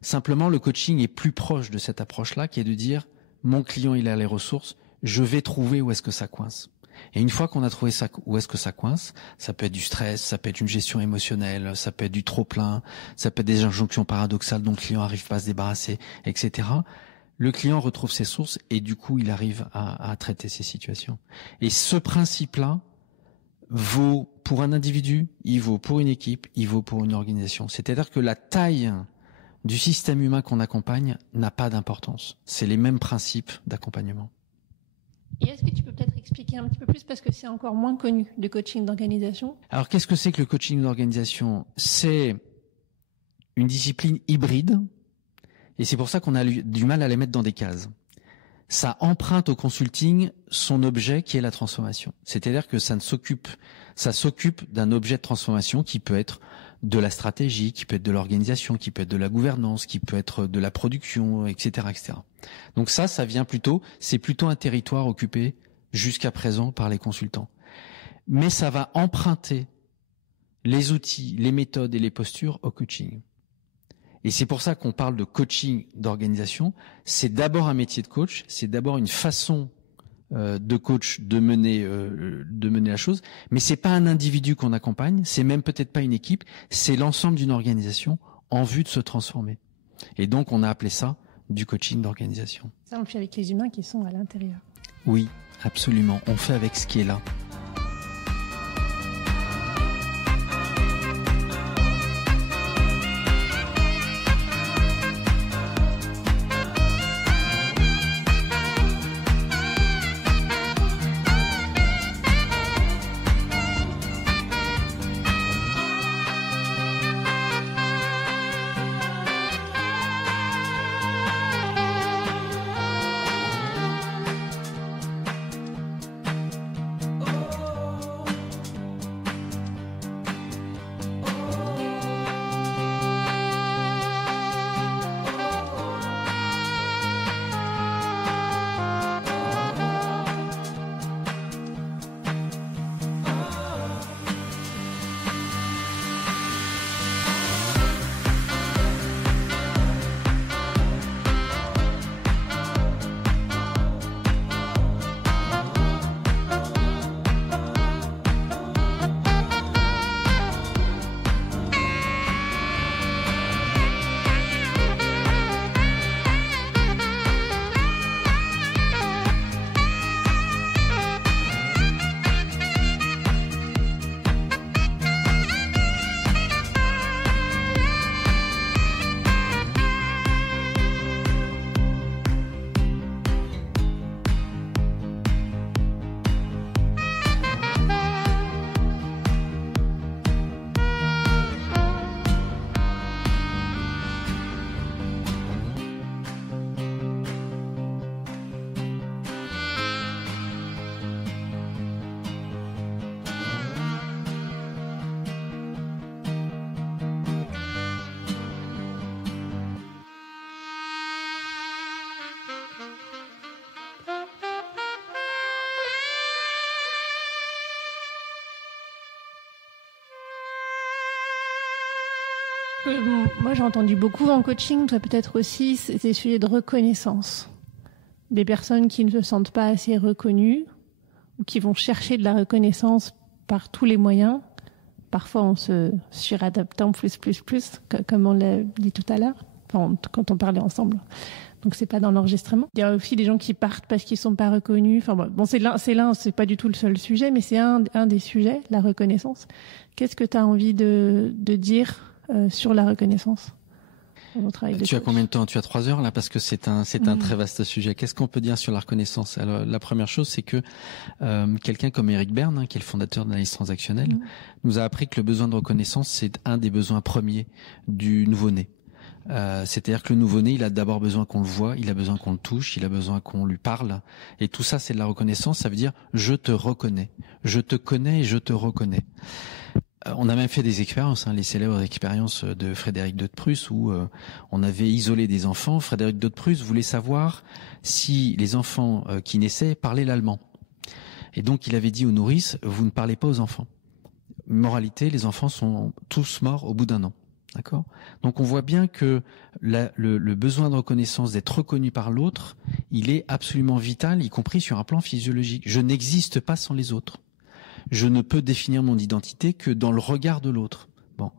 Simplement, le coaching est plus proche de cette approche-là, qui est de dire, mon client, il a les ressources, je vais trouver où est-ce que ça coince. Et une fois qu'on a trouvé ça, où est-ce que ça coince, ça peut être du stress, ça peut être une gestion émotionnelle, ça peut être du trop-plein, ça peut être des injonctions paradoxales dont le client n'arrive pas à se débarrasser, etc. Le client retrouve ses sources et du coup, il arrive à traiter ces situations. Et ce principe-là vaut pour un individu, il vaut pour une équipe, il vaut pour une organisation. C'est-à-dire que la taille du système humain qu'on accompagne n'a pas d'importance. C'est les mêmes principes d'accompagnement. Et est-ce que tu peux peut-être expliquer un petit peu plus, parce que c'est encore moins connu, le coaching d'organisation ? Alors, qu'est-ce que c'est que le coaching d'organisation ? C'est une discipline hybride, et c'est pour ça qu'on a du mal à les mettre dans des cases. Ça emprunte au consulting son objet qui est la transformation. C'est-à-dire que ça s'occupe d'un objet de transformation qui peut être de la stratégie, qui peut être de l'organisation, qui peut être de la gouvernance, qui peut être de la production, etc., etc. Donc ça vient c'est plutôt un territoire occupé jusqu'à présent par les consultants. Mais ça va emprunter les outils, les méthodes et les postures au coaching. Et c'est pour ça qu'on parle de coaching d'organisation. C'est d'abord un métier de coach, c'est d'abord une façon de coach de mener la chose, mais c'est pas un individu qu'on accompagne, c'est même peut-être pas une équipe, c'est l'ensemble d'une organisation en vue de se transformer. Et donc on a appelé ça du coaching d'organisation. Ça, on le fait avec les humains qui sont à l'intérieur. Oui, absolument. On fait avec ce qui est là. Oh que moi j'ai entendu beaucoup en coaching, toi peut-être aussi, c'est ces sujets de reconnaissance. Des personnes qui ne se sentent pas assez reconnues ou qui vont chercher de la reconnaissance par tous les moyens, parfois en se suradaptant plus, comme on l'a dit tout à l'heure, quand on parlait ensemble. Donc c'est pas dans l'enregistrement. Il y a aussi des gens qui partent parce qu'ils sont pas reconnus. Enfin bon, c'est pas du tout le seul sujet, mais c'est un des sujets, la reconnaissance. Qu'est-ce que tu as envie de dire sur la reconnaissance? Tu as combien de temps? Tu as 3 heures là, parce que c'est un très vaste sujet. Qu'est-ce qu'on peut dire sur la reconnaissance? Alors la première chose, c'est que quelqu'un comme Eric Berne, qui est le fondateur d'analyse transactionnelle, nous a appris que le besoin de reconnaissance, c'est un des besoins premiers du nouveau-né. C'est-à-dire que le nouveau-né, il a d'abord besoin qu'on le voie, il a besoin qu'on le touche, il a besoin qu'on lui parle. Et tout ça, c'est de la reconnaissance. Ça veut dire je te reconnais, je te connais et je te reconnais. On a même fait des expériences, les célèbres expériences de Frédéric de Prusse, où on avait isolé des enfants. Frédéric de Prusse voulait savoir si les enfants qui naissaient parlaient l'allemand. Et donc il avait dit aux nourrices, vous ne parlez pas aux enfants. Moralité, les enfants sont tous morts au bout d'1 an. D'accord ? Donc on voit bien que le besoin de reconnaissance, d'être reconnu par l'autre, il est absolument vital, y compris sur un plan physiologique. Je n'existe pas sans les autres. Je ne peux définir mon identité que dans le regard de l'autre. Bon.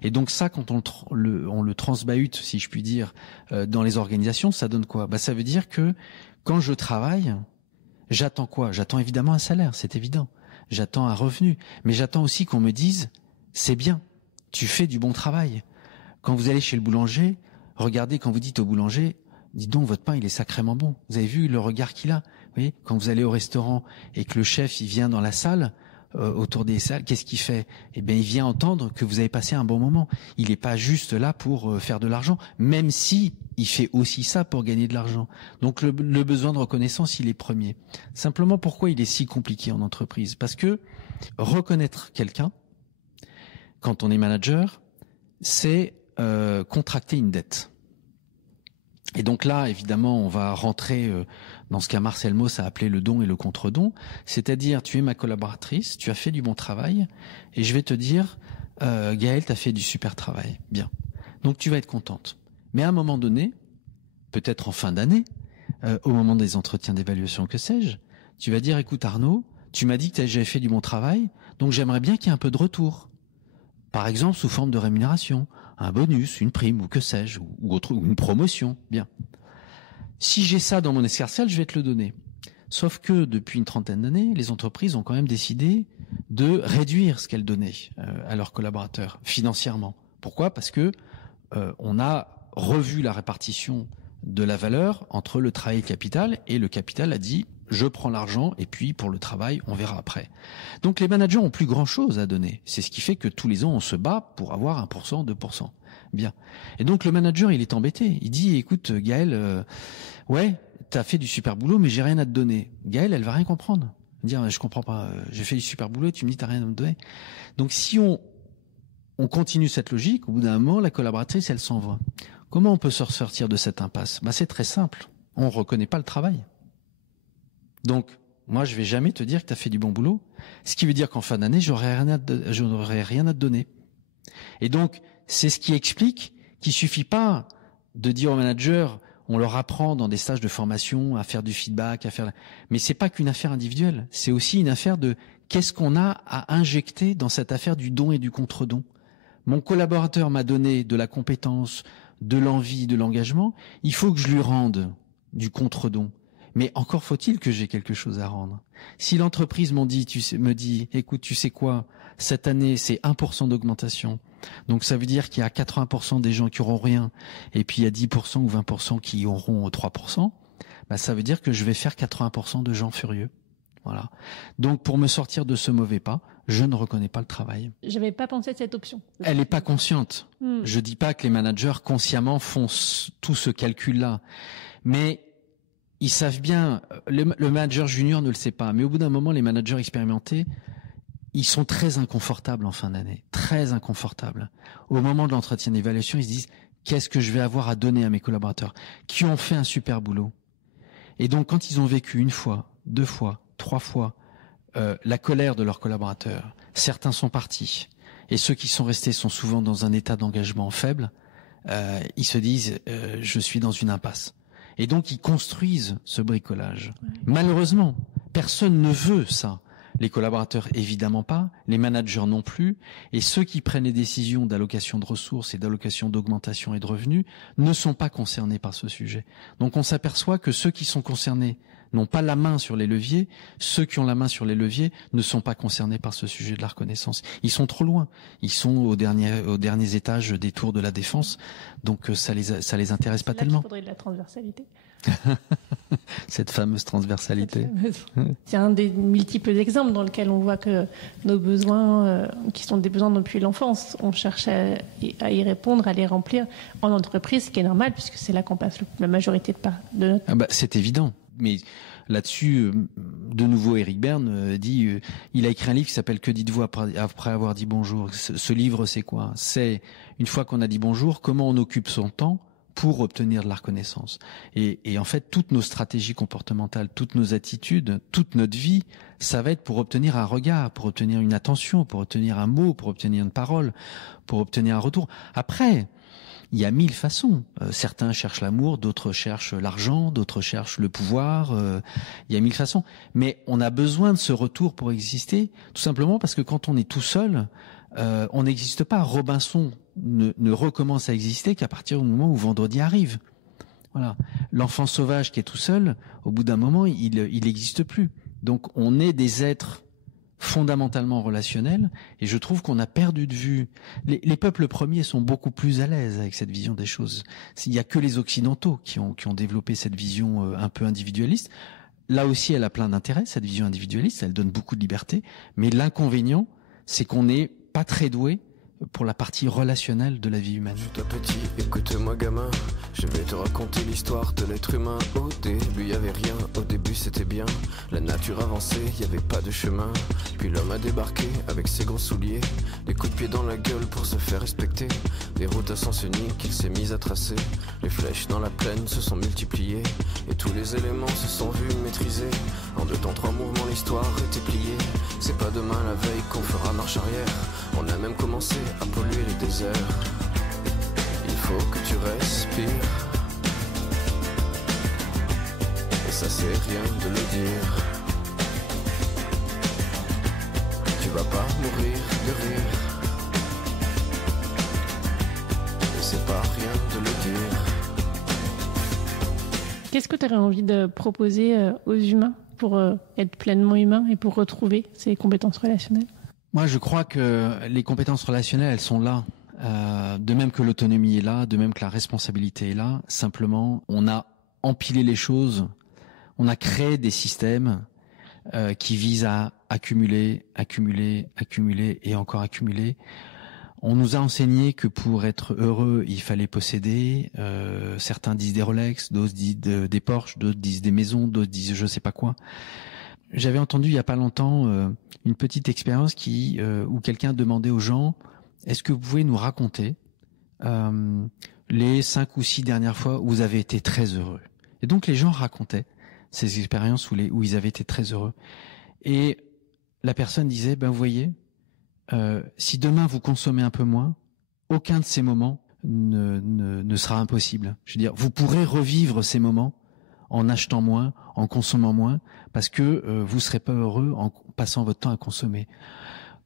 Et donc ça, quand on le transbahute, si je puis dire, dans les organisations, ça donne quoi ? Ça veut dire que quand je travaille, j'attends quoi ? J'attends évidemment un salaire, c'est évident. J'attends un revenu. Mais j'attends aussi qu'on me dise, c'est bien, tu fais du bon travail. Quand vous allez chez le boulanger, regardez quand vous dites au boulanger, dites donc, votre pain, il est sacrément bon. Vous avez vu le regard qu'il a ? Vous voyez, quand vous allez au restaurant et que le chef, il vient dans la salle, autour des salles, qu'est-ce qu'il fait ? Eh bien, il vient entendre que vous avez passé un bon moment. Il n'est pas juste là pour faire de l'argent, même si il fait aussi ça pour gagner de l'argent. Donc, le besoin de reconnaissance, il est premier. Simplement, pourquoi il est si compliqué en entreprise ? Parce que reconnaître quelqu'un, quand on est manager, c'est contracter une dette. Et donc là, évidemment, on va rentrer dans ce qu'a Marcel Mauss a appelé le don et le contre-don, c'est-à-dire tu es ma collaboratrice, tu as fait du bon travail, et je vais te dire, Gaëlle, tu as fait du super travail. Bien. Donc tu vas être contente. Mais à un moment donné, peut-être en fin d'année, au moment des entretiens d'évaluation, que sais-je, tu vas dire, écoute Arnaud, tu m'as dit que j'avais fait du bon travail, donc j'aimerais bien qu'il y ait un peu de retour. Par exemple, sous forme de rémunération, un bonus, une prime, ou que sais-je, ou une promotion. Bien. Si j'ai ça dans mon escarcelle, je vais te le donner. Sauf que depuis une trentaine d'années, les entreprises ont quand même décidé de réduire ce qu'elles donnaient à leurs collaborateurs financièrement. Pourquoi ? Parce que on a revu la répartition de la valeur entre le travail et le capital, et le capital a dit je prends l'argent et puis pour le travail on verra après. Donc les managers ont plus grand chose à donner. C'est ce qui fait que tous les ans on se bat pour avoir 1%, 2%. Bien. Et donc le manager il est embêté. Il dit écoute Gaëlle, ouais t'as fait du super boulot mais j'ai rien à te donner. Gaëlle elle va rien comprendre. Dire je comprends pas, j'ai fait du super boulot et tu me dis t'as rien à me donner. Donc si on continue cette logique, au bout d'un moment la collaboratrice elle s'en va. Comment on peut se ressortir de cette impasse ? C'est très simple. On reconnaît pas le travail. Donc, moi, je vais jamais te dire que tu as fait du bon boulot. Ce qui veut dire qu'en fin d'année, j'aurai rien à te donner. Et donc, c'est ce qui explique qu'il suffit pas de dire aux managers, on leur apprend dans des stages de formation à faire du feedback, mais c'est pas qu'une affaire individuelle. C'est aussi une affaire de qu'est-ce qu'on a à injecter dans cette affaire du don et du contre-don. Mon collaborateur m'a donné de la compétence, de l'envie, de l'engagement. Il faut que je lui rende du contre-don. Mais encore faut-il que j'ai quelque chose à rendre. Si l'entreprise me dit, écoute, tu sais quoi, cette année, c'est 1% d'augmentation. Donc ça veut dire qu'il y a 80% des gens qui auront rien, et puis il y a 10% ou 20% qui auront 3%, ça veut dire que je vais faire 80% de gens furieux. Voilà. Donc pour me sortir de ce mauvais pas, je ne reconnais pas le travail. J'avais pas pensé de cette option. Elle n'est pas consciente. Je dis pas que les managers consciemment font tout ce calcul-là, mais ils savent bien, le manager junior ne le sait pas, mais au bout d'un moment, les managers expérimentés, ils sont très inconfortables en fin d'année, très inconfortables. Au moment de l'entretien d'évaluation, ils se disent « Qu'est-ce que je vais avoir à donner à mes collaborateurs qui ont fait un super boulot ?» Et donc, quand ils ont vécu 1 fois, 2 fois, 3 fois la colère de leurs collaborateurs, certains sont partis, Et ceux qui sont restés sont souvent dans un état d'engagement faible. Ils se disent je suis dans une impasse. Et donc ils construisent ce bricolage. Ouais. Malheureusement, personne ne veut ça. Les collaborateurs, évidemment pas, les managers non plus, et ceux qui prennent les décisions d'allocation de ressources et d'allocation d'augmentation et de revenus ne sont pas concernés par ce sujet. Donc on s'aperçoit que ceux qui sont concernés n'ont pas la main sur les leviers, ceux qui ont la main sur les leviers ne sont pas concernés par ce sujet de la reconnaissance. Ils sont trop loin, ils sont aux derniers étages des tours de la défense, donc ça les intéresse pas tellement. Il faudrait de la transversalité. Cette fameuse transversalité. C'est un des multiples exemples dans lesquels on voit que nos besoins, qui sont des besoins depuis l'enfance, on cherche à y répondre, à les remplir en entreprise, ce qui est normal puisque c'est là qu'on passe la majorité de notre... C'est évident. Mais là-dessus, de nouveau, Eric Berne dit, il a écrit un livre qui s'appelle « Que dites-vous après avoir dit bonjour ?» Ce livre, c'est quoi? C'est, une fois qu'on a dit bonjour, comment on occupe son temps pour obtenir de la reconnaissance. Et en fait, toutes nos stratégies comportementales, toutes nos attitudes, toute notre vie, ça va être pour obtenir un regard, pour obtenir une attention, pour obtenir un mot, pour obtenir une parole, pour obtenir un retour. Après, il y a 1000 façons. Certains cherchent l'amour, d'autres cherchent l'argent, d'autres cherchent le pouvoir. Il y a 1000 façons. Mais on a besoin de ce retour pour exister, tout simplement parce que quand on est tout seul, on n'existe pas. Robinson ne recommence à exister qu'à partir du moment où vendredi arrive. Voilà. L'enfant sauvage qui est tout seul, au bout d'un moment, il n'existe plus. Donc on est des êtres fondamentalement relationnels, et je trouve qu'on a perdu de vue. Les peuples premiers sont beaucoup plus à l'aise avec cette vision des choses. Il n'y a que les Occidentaux qui ont développé cette vision un peu individualiste. Là aussi, elle a plein d'intérêts, cette vision individualiste, elle donne beaucoup de liberté, mais l'inconvénient, c'est qu'on n'est pas très doué pour la partie relationnelle de la vie humaine. Je suis petit, écoute-moi gamin, je vais te raconter l'histoire de l'être humain. Au début y avait rien, au début c'était bien, la nature avançait, y avait pas de chemin. Puis l'homme a débarqué avec ses gros souliers, des coups de pied dans la gueule pour se faire respecter, des routes à sens unique qu'il s'est mis à tracer. Les flèches dans la plaine se sont multipliées, et tous les éléments se sont vus maîtrisés. En 2 temps 3 mouvements l'histoire était pliée. C'est pas demain la veille qu'on fera marche arrière, on a même commencé à polluer les déserts. Il faut que tu respires, et ça c'est rien de le dire. Tu vas pas mourir de rire, et c'est pas rien de le dire. Qu'est-ce que tu aurais envie de proposer aux humains pour être pleinement humains et pour retrouver ces compétences relationnelles? Moi, je crois que les compétences relationnelles, elles sont là. De même que l'autonomie est là, de même que la responsabilité est là. Simplement, on a empilé les choses, on a créé des systèmes qui visent à accumuler, accumuler, accumuler et encore accumuler. On nous a enseigné que pour être heureux, il fallait posséder. Certains disent des Rolex, d'autres disent des Porsche, d'autres disent des maisons, d'autres disent je sais pas quoi. J'avais entendu il y a pas longtemps une petite expérience où quelqu'un demandait aux gens: est-ce que vous pouvez nous raconter les 5 ou 6 dernières fois où vous avez été très heureux? Et donc les gens racontaient ces expériences où ils avaient été très heureux. Et la personne disait: ben vous voyez, si demain vous consommez un peu moins, aucun de ces moments ne sera impossible. Je veux dire, vous pourrez revivre ces moments en achetant moins, en consommant moins, parce que vous serez pas heureux en passant votre temps à consommer.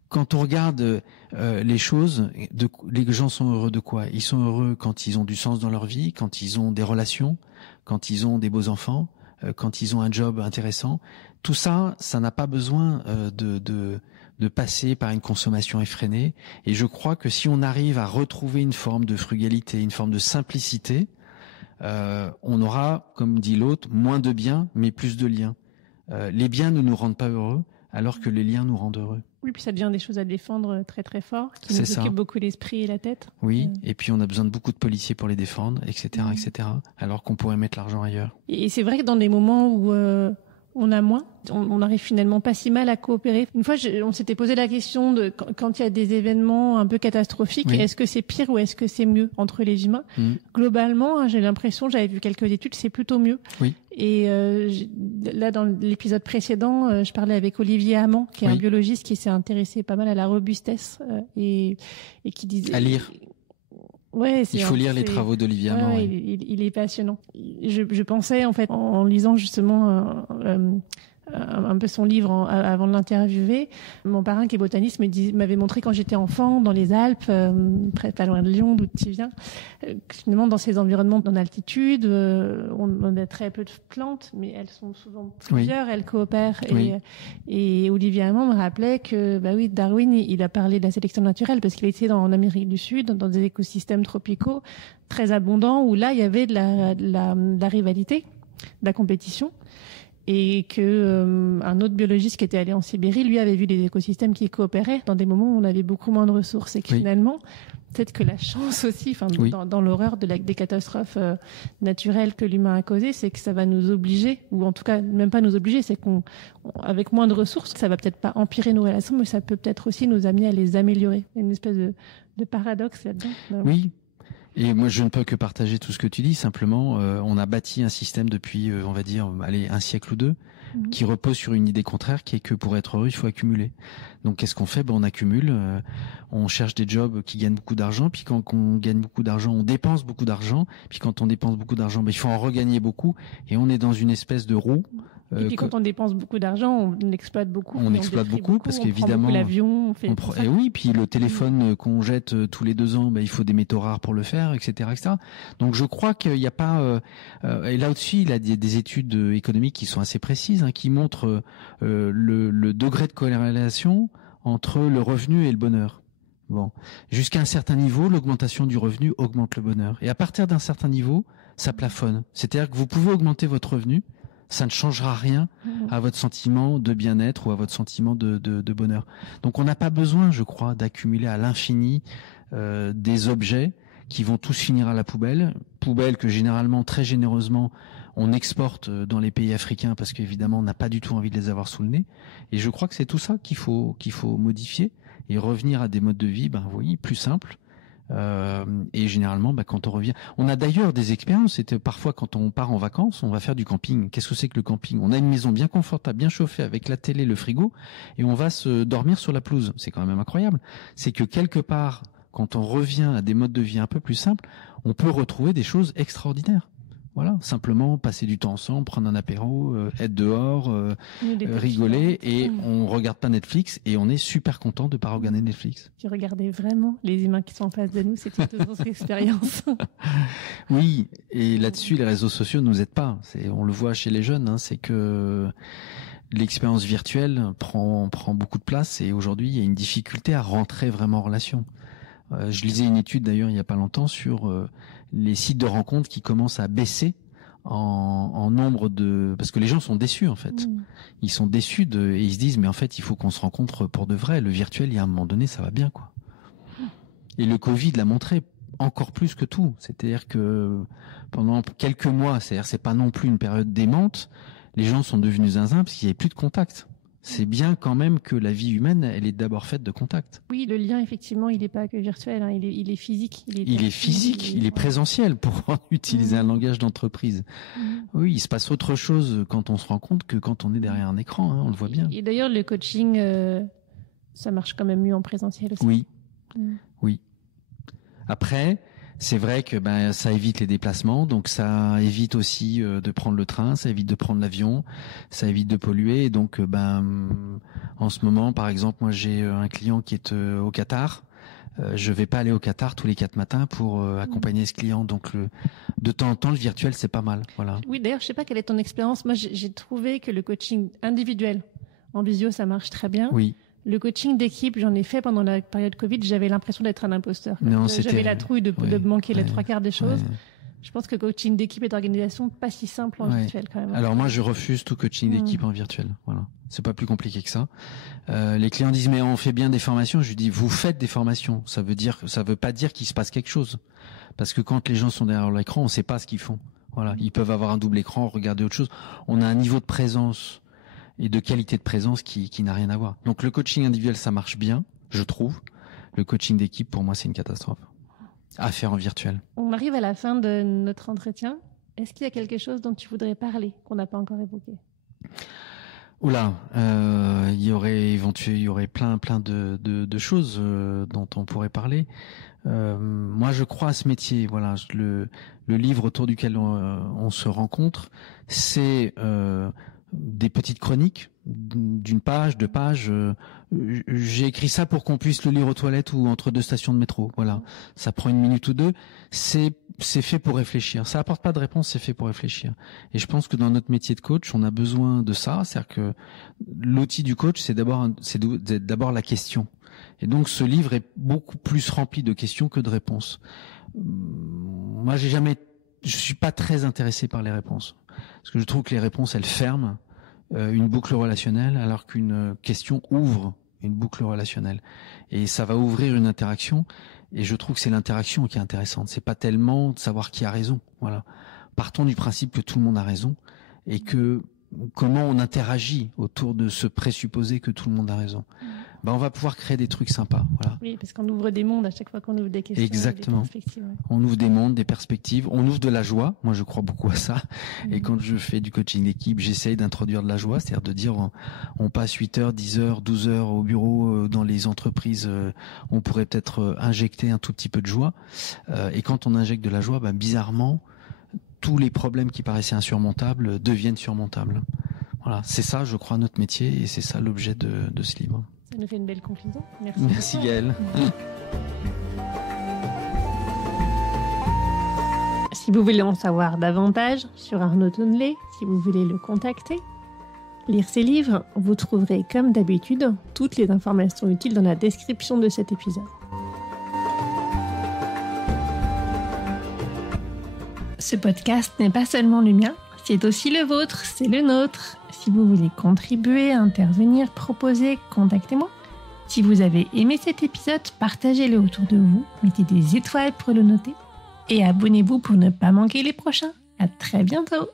Quand on regarde les choses, les gens sont heureux de quoi? Ils sont heureux quand ils ont du sens dans leur vie, quand ils ont des relations, quand ils ont des beaux enfants, quand ils ont un job intéressant. Tout ça, ça n'a pas besoin de passer par une consommation effrénée. Et je crois que si on arrive à retrouver une forme de frugalité, une forme de simplicité, on aura, comme dit l'autre, moins de biens, mais plus de liens. Les biens ne nous rendent pas heureux, alors que les liens nous rendent heureux. Oui, puis ça devient des choses à défendre très très fort, qui nous occupent beaucoup l'esprit et la tête. Oui, et puis on a besoin de beaucoup de policiers pour les défendre, etc., etc., alors qu'on pourrait mettre l'argent ailleurs. Et c'est vrai que dans des moments où on a moins. On arrive finalement pas si mal à coopérer. Une fois, on s'était posé la question de quand il y a des événements un peu catastrophiques, est-ce que c'est pire ou est-ce que c'est mieux entre les humains? Globalement, j'ai l'impression, j'avais vu quelques études, c'est plutôt mieux. Oui. Et là, dans l'épisode précédent, je parlais avec Olivier Hamon, qui est un biologiste qui s'est intéressé pas mal à la robustesse et qui disait... À lire. Ouais, il faut lire les travaux d'Olivier Hamon. Ouais. Il est passionnant. Je pensais, en fait, en lisant justement un peu son livre avant de l'interviewer, mon parrain qui est botaniste m'avait montré quand j'étais enfant dans les Alpes, pas loin de Lyon, d'où tu viens, finalement dans ces environnements en altitude, on a très peu de plantes, mais elles sont souvent plusieurs, elles coopèrent. Et Olivier Hamon me rappelait que Darwin, il a parlé de la sélection naturelle parce qu'il était en Amérique du Sud, dans des écosystèmes tropicaux très abondants où là il y avait de la rivalité, de la compétition. Et que un autre biologiste qui était allé en Sibérie, lui, avait vu des écosystèmes qui coopéraient dans des moments où on avait beaucoup moins de ressources. Et que finalement, peut-être que la chance aussi, dans l'horreur des catastrophes naturelles que l'humain a causées, c'est que ça va nous obliger, ou en tout cas même pas nous obliger, c'est avec moins de ressources, ça va peut-être pas empirer nos relations, mais ça peut peut-être aussi nous amener à les améliorer. Il y a une espèce de paradoxe là-dedans. Oui. Et moi, je ne peux que partager tout ce que tu dis. Simplement, on a bâti un système depuis, on va dire, un siècle ou deux, qui repose sur une idée contraire, qui est que pour être heureux, il faut accumuler. Donc, qu'est-ce qu'on fait? On accumule. On cherche des jobs qui gagnent beaucoup d'argent. Puis quand on gagne beaucoup d'argent, on dépense beaucoup d'argent. Puis quand on dépense beaucoup d'argent, il faut en regagner beaucoup. Et on est dans une espèce de roue. Et puis quand on dépense beaucoup d'argent, on exploite beaucoup. On exploite beaucoup parce qu'évidemment, l'avion, et oui, puis le téléphone qu'on jette tous les 2 ans, il faut des métaux rares pour le faire, etc., etc. Donc je crois qu'il n'y a pas. Et là au-dessus, il y a des études économiques qui sont assez précises, qui montrent le degré de corrélation entre le revenu et le bonheur. Bon, jusqu'à un certain niveau, l'augmentation du revenu augmente le bonheur. Et à partir d'un certain niveau, ça plafonne. C'est-à-dire que vous pouvez augmenter votre revenu. Ça ne changera rien à votre sentiment de bien-être ou à votre sentiment de bonheur. Donc on n'a pas besoin, je crois, d'accumuler à l'infini des objets qui vont tous finir à la poubelle que généralement, très généreusement, on exporte dans les pays africains parce qu'évidemment on n'a pas du tout envie de les avoir sous le nez. Et je crois que c'est tout ça qu'il faut modifier et revenir à des modes de vie, plus simples. Et généralement, quand on revient, on a d'ailleurs des expériences. C'était parfois quand on part en vacances, on va faire du camping. Qu'est-ce que c'est que le camping? On a une maison bien confortable, bien chauffée, avec la télé, le frigo, et on va se dormir sur la pelouse. C'est quand même incroyable. C'est que quelque part, quand on revient à des modes de vie un peu plus simples, on peut retrouver des choses extraordinaires. Voilà, simplement passer du temps ensemble, prendre un apéro, être dehors, rigoler, et on regarde pas Netflix et on est super content de pas regarder Netflix. Tu regardais vraiment les humains qui sont en face de nous, c'est une autre expérience. Oui, et là-dessus les réseaux sociaux nous aident pas. On le voit chez les jeunes, c'est que l'expérience virtuelle prend beaucoup de place et aujourd'hui il y a une difficulté à rentrer vraiment en relation. Je lisais une étude d'ailleurs il y a pas longtemps sur les sites de rencontres qui commencent à baisser en nombre parce que les gens sont déçus en fait. Ils sont déçus et ils se disent mais en fait il faut qu'on se rencontre pour de vrai. Le virtuel, il y a un moment donné, ça va bien quoi. Et le Covid l'a montré encore plus que tout. C'est-à-dire que pendant quelques mois, c'est pas non plus une période démente, les gens sont devenus zinzin parce qu'il n'y avait plus de contact. C'est bien quand même que la vie humaine, elle est d'abord faite de contact. Oui, le lien, effectivement, il n'est pas que virtuel, il est physique. Il est physique, il est présentiel, pour utiliser un langage d'entreprise. Oui, il se passe autre chose quand on se rencontre que quand on est derrière un écran, on le voit bien. Et d'ailleurs, le coaching, ça marche quand même mieux en présentiel aussi. Oui, oui. Après, c'est vrai que ça évite les déplacements, donc ça évite aussi de prendre le train, ça évite de prendre l'avion, ça évite de polluer. Et donc, en ce moment, par exemple, moi j'ai un client qui est au Qatar. Je vais pas aller au Qatar tous les 4 matins pour accompagner ce client. Donc, de temps en temps, le virtuel, c'est pas mal. Voilà. Oui, d'ailleurs, je sais pas quelle est ton expérience. Moi, j'ai trouvé que le coaching individuel en visio, ça marche très bien. Oui. Le coaching d'équipe, j'en ai fait pendant la période Covid, j'avais l'impression d'être un imposteur. J'avais la trouille de manquer les 3 quarts des choses. Ouais. Je pense que coaching d'équipe et d'organisation, pas si simple en virtuel quand même. Alors moi, je refuse tout coaching d'équipe en virtuel. Voilà, c'est pas plus compliqué que ça. Les clients disent mais on fait bien des formations. Je lui dis vous faites des formations. Ça veut pas dire qu'il se passe quelque chose. Parce que quand les gens sont derrière l'écran, on sait pas ce qu'ils font. Voilà, ils peuvent avoir un double écran, regarder autre chose. On a un niveau de présence et de qualité de présence qui n'a rien à voir. Donc le coaching individuel, ça marche bien, je trouve. Le coaching d'équipe, pour moi, c'est une catastrophe. À faire en virtuel. On arrive à la fin de notre entretien. Est-ce qu'il y a quelque chose dont tu voudrais parler, qu'on n'a pas encore évoqué ? Oula, il y aurait plein de choses dont on pourrait parler. Moi, je crois à ce métier. Voilà, le livre autour duquel on se rencontre, c'est des petites chroniques d'une page, 2 pages. J'ai écrit ça pour qu'on puisse le lire aux toilettes ou entre 2 stations de métro. Voilà, ça prend 1 minute ou 2. C'est fait pour réfléchir. Ça apporte pas de réponse, c'est fait pour réfléchir. Et je pense que dans notre métier de coach, on a besoin de ça. C'est-à-dire que l'outil du coach, c'est d'abord la question. Et donc ce livre est beaucoup plus rempli de questions que de réponses. Moi, je suis pas très intéressé par les réponses, parce que je trouve que les réponses, elles ferment une boucle relationnelle, alors qu'une question ouvre une boucle relationnelle. Et ça va ouvrir une interaction. Et je trouve que c'est l'interaction qui est intéressante. C'est pas tellement de savoir qui a raison. Voilà. Partons du principe que tout le monde a raison et que comment on interagit autour de ce présupposé que tout le monde a raison. On va pouvoir créer des trucs sympas. Voilà. Oui, parce qu'on ouvre des mondes à chaque fois qu'on ouvre des questions. Exactement. Des perspectives, ouais. On ouvre des mondes, des perspectives. On ouvre de la joie. Moi, je crois beaucoup à ça. Et quand je fais du coaching d'équipe, j'essaye d'introduire de la joie. C'est-à-dire de dire, on passe 8 heures, 10 heures, 12 heures au bureau, dans les entreprises. On pourrait peut-être injecter un tout petit peu de joie. Et quand on injecte de la joie, bizarrement, tous les problèmes qui paraissaient insurmontables deviennent surmontables. Voilà. C'est ça, je crois, notre métier. Et c'est ça l'objet de ce livre. Ça nous fait une belle conclusion. Merci Gaëlle. Si vous voulez en savoir davantage sur Arnaud Tonnelet, si vous voulez le contacter, lire ses livres, vous trouverez comme d'habitude toutes les informations utiles dans la description de cet épisode. Ce podcast n'est pas seulement le mien, c'est aussi le vôtre, c'est le nôtre. Si vous voulez contribuer, intervenir, proposer, contactez-moi. Si vous avez aimé cet épisode, partagez-le autour de vous, mettez des étoiles pour le noter et abonnez-vous pour ne pas manquer les prochains. À très bientôt!